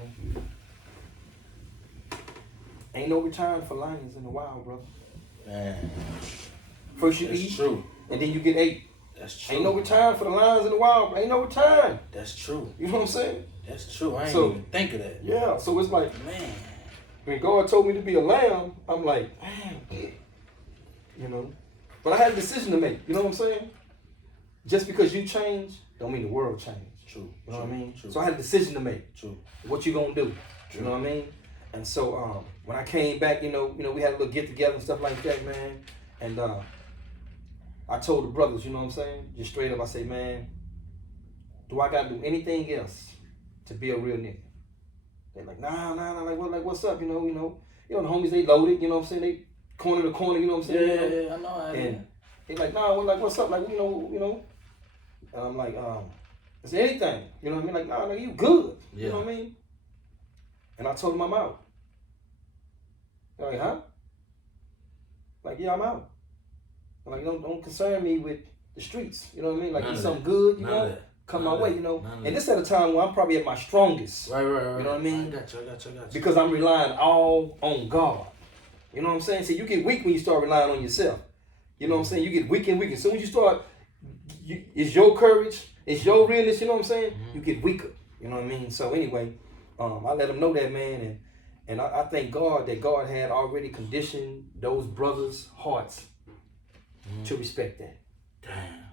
Ain't no return for lions in the wild, brother. Man. First you That's eat, true. and then you get ate. That's true. Ain't no return for the lions in the wild. Ain't no return. That's true. You know what I'm saying? That's true. I ain't even think of that. Yeah. So it's like, man, when God told me to be a lamb, I'm like, man, But I had a decision to make. You know what I'm saying? Just because you change, don't mean the world change. True. You know what I mean? True. So I had a decision to make. True. What you gonna do? True. You know what I mean? And so when I came back, we had a little get together and stuff like that, man. And I told the brothers, you know what I'm saying? Just straight up, I say, man, do I gotta do anything else to be a real nigga? They're like, nah, like what's up? The homies, they loaded, you know what I'm saying? They corner to corner, you know what I'm saying? Yeah, I know. And they like, nah, what's up? Like, And I'm like, is there anything? You know what I mean? Like, nah, you good. Yeah. You know what I mean? And I told them I'm out. They're like, huh? Like, yeah, I'm out. I'm like, don't concern me with the streets. You know what I mean? Like, it's something good, come my way, And this at a time where I'm probably at my strongest. Right. You know what I mean? I got you. Because I'm relying all on God. You know what I'm saying? See, you get weak when you start relying on yourself. You know what I'm saying? You get weak and weak. As soon as you start, it's your courage, it's your realness, you know what I'm saying? You get weaker. You know what I mean? So anyway, I let them know that, man, and I thank God that God had already conditioned those brothers' hearts to respect that. Damn.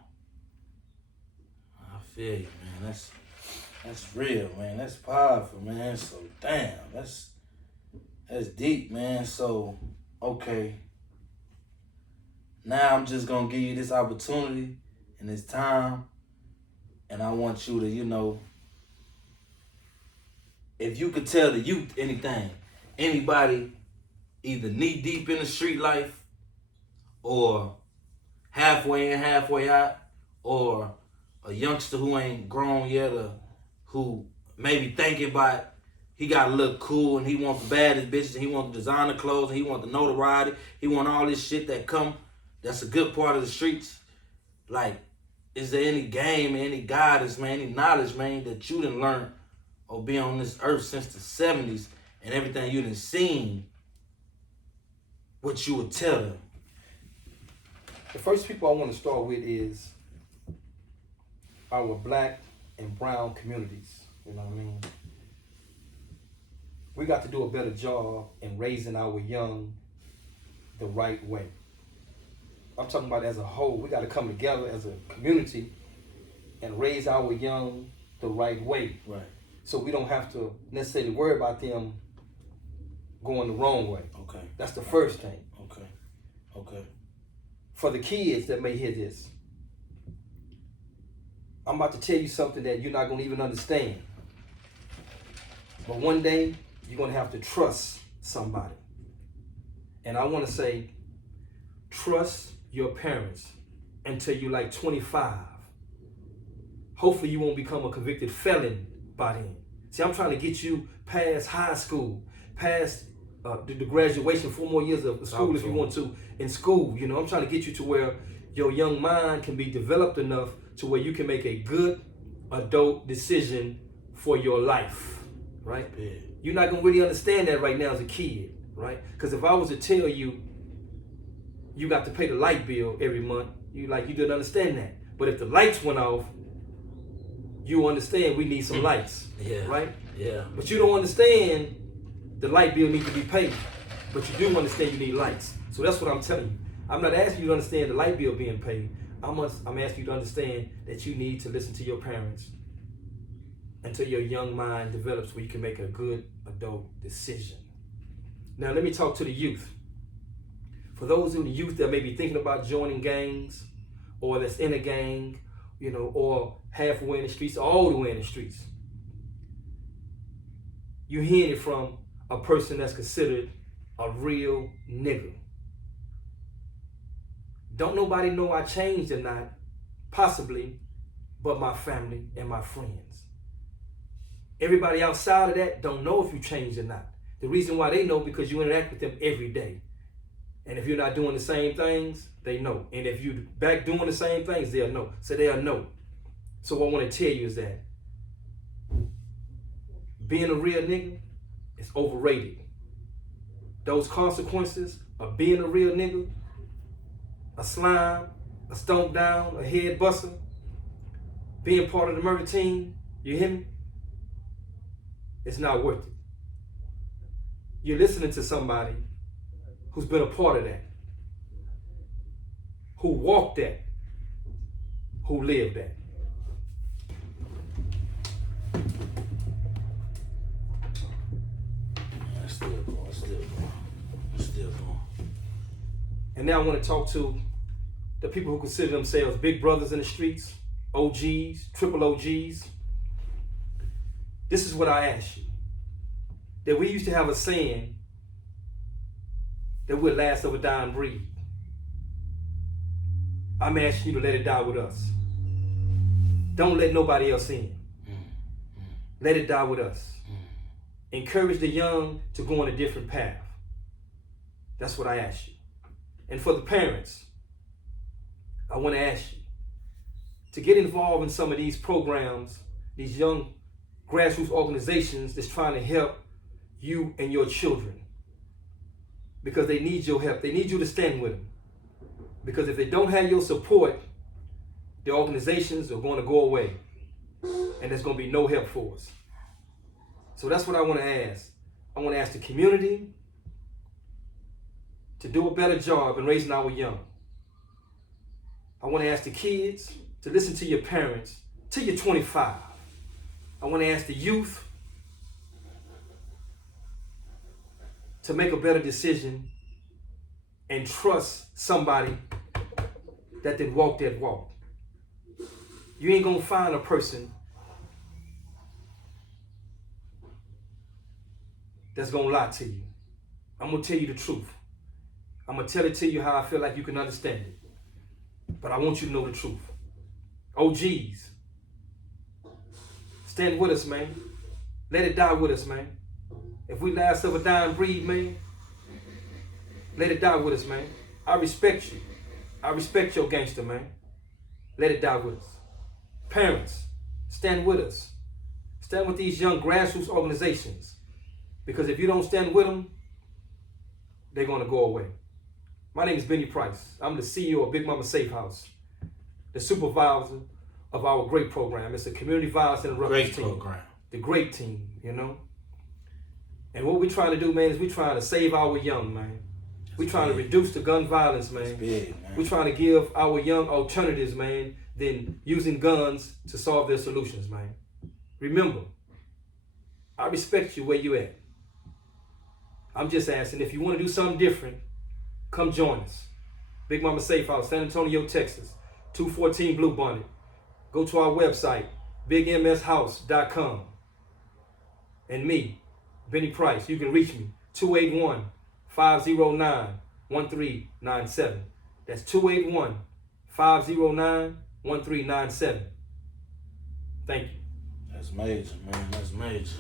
I feel you, man. That's real, man. That's powerful, man. So damn, that's deep, man. So, okay. Now I'm just gonna give you this opportunity and this time, and I want you to, you know, if you could tell the youth anything, anybody either knee deep in the street life or halfway in, halfway out, or a youngster who ain't grown yet, or who maybe thinking about he gotta look cool and he want the baddest bitches and he want the designer clothes and he want the notoriety, he want all this shit that's a good part of the streets. Like, is there any game, any guidance, man, any knowledge, man, that you done learn or be on this earth since the 70s and everything you done seen, what you would tell them? The first people I want to start with is our black and brown communities. You know what I mean? We got to do a better job in raising our young the right way. I'm talking about as a whole. We got to come together as a community and raise our young the right way. Right. So we don't have to necessarily worry about them going the wrong way. Okay. That's the first thing. Okay. For the kids that may hear this, I'm about to tell you something that you're not going to even understand. But one day, you're going to have to trust somebody. And I want to say, trust your parents until you're like 25. Hopefully you won't become a convicted felon by then. See, I'm trying to get you past high school, past the graduation, 4 more years of school if you want to, in school. You know, I'm trying to get you to where your young mind can be developed enough to where you can make a good adult decision for your life, right? Yeah. You're not going to really understand that right now as a kid, right? Because if I was to tell you, you got to pay the light bill every month, you didn't understand that. But if the lights went off, you understand we need some lights, right? Yeah. But you don't understand the light bill needs to be paid. But you do understand you need lights. So that's what I'm telling you. I'm not asking you to understand the light bill being paid. I'm asking you to understand that you need to listen to your parents until your young mind develops where you can make a good adult decision. Now let me talk to the youth. For those in the youth that may be thinking about joining gangs, or that's in a gang, you know, or halfway in the streets, or all the way in the streets, you're hearing it from a person that's considered a real nigga. Don't nobody know I changed or not, possibly, but my family and my friends. Everybody outside of that don't know if you changed or not. The reason why they know because you interact with them every day. And if you're not doing the same things, they know. And if you're back doing the same things, they'll know. So they'll know. So what I want to tell you is that being a real nigga is overrated. Those consequences of being a real nigga, a slime, a stomp down, a head buster, being part of the murder team, you hear me? It's not worth it. You're listening to somebody who's been a part of that, who walked that, who lived that. It's still going. And now I want to talk to the people who consider themselves big brothers in the streets, OGs, triple OGs. This is what I ask you. That we used to have a saying that we're last of a dying breed. I'm asking you to let it die with us. Don't let nobody else in. Let it die with us. Encourage the young to go on a different path. That's what I ask you. And for the parents, I want to ask you to get involved in some of these programs, these young grassroots organizations that's trying to help you and your children. because they need your help. They need you to stand with them. Because if they don't have your support, the organizations are going to go away. And there's going to be no help for us. So that's what I want to ask. I want to ask the community to do a better job in raising our young. I want to ask the kids to listen to your parents till you're 25. I want to ask the youth to make a better decision and trust somebody that did walk that walk. You ain't gonna find a person that's gonna lie to you. I'm gonna tell you the truth. I'm gonna tell it to you how I feel like you can understand it. But I want you to know the truth. OGs, stand with us, man. Let it die with us, man. If we last of a dying breed, man, let it die with us, man. I respect you. I respect your gangster, man. Let it die with us. Parents, stand with us. Stand with these young grassroots organizations. Because if you don't stand with them, they're going to go away. My name is Bennie Price. I'm the CEO of Big Mama Safe House, the supervisor of our great program. It's a community violence interruption team. Great program. The great team, you know. And what we're trying to do, man, is we're trying to save our young, man. We're trying to reduce the gun violence, man. That's big, man. We're trying to give our young alternatives, man, than using guns to solve their solutions, man. Remember, I respect you where you at. I'm just asking, if you want to do something different, come join us. Big Mama Safe House, San Antonio, Texas, 214 Blue Bonnet. Go to our website, bigmshouse.com. And me, Bennie Price, you can reach me, 281-509-1397. That's 281-509-1397. Thank you. That's major, man. That's major.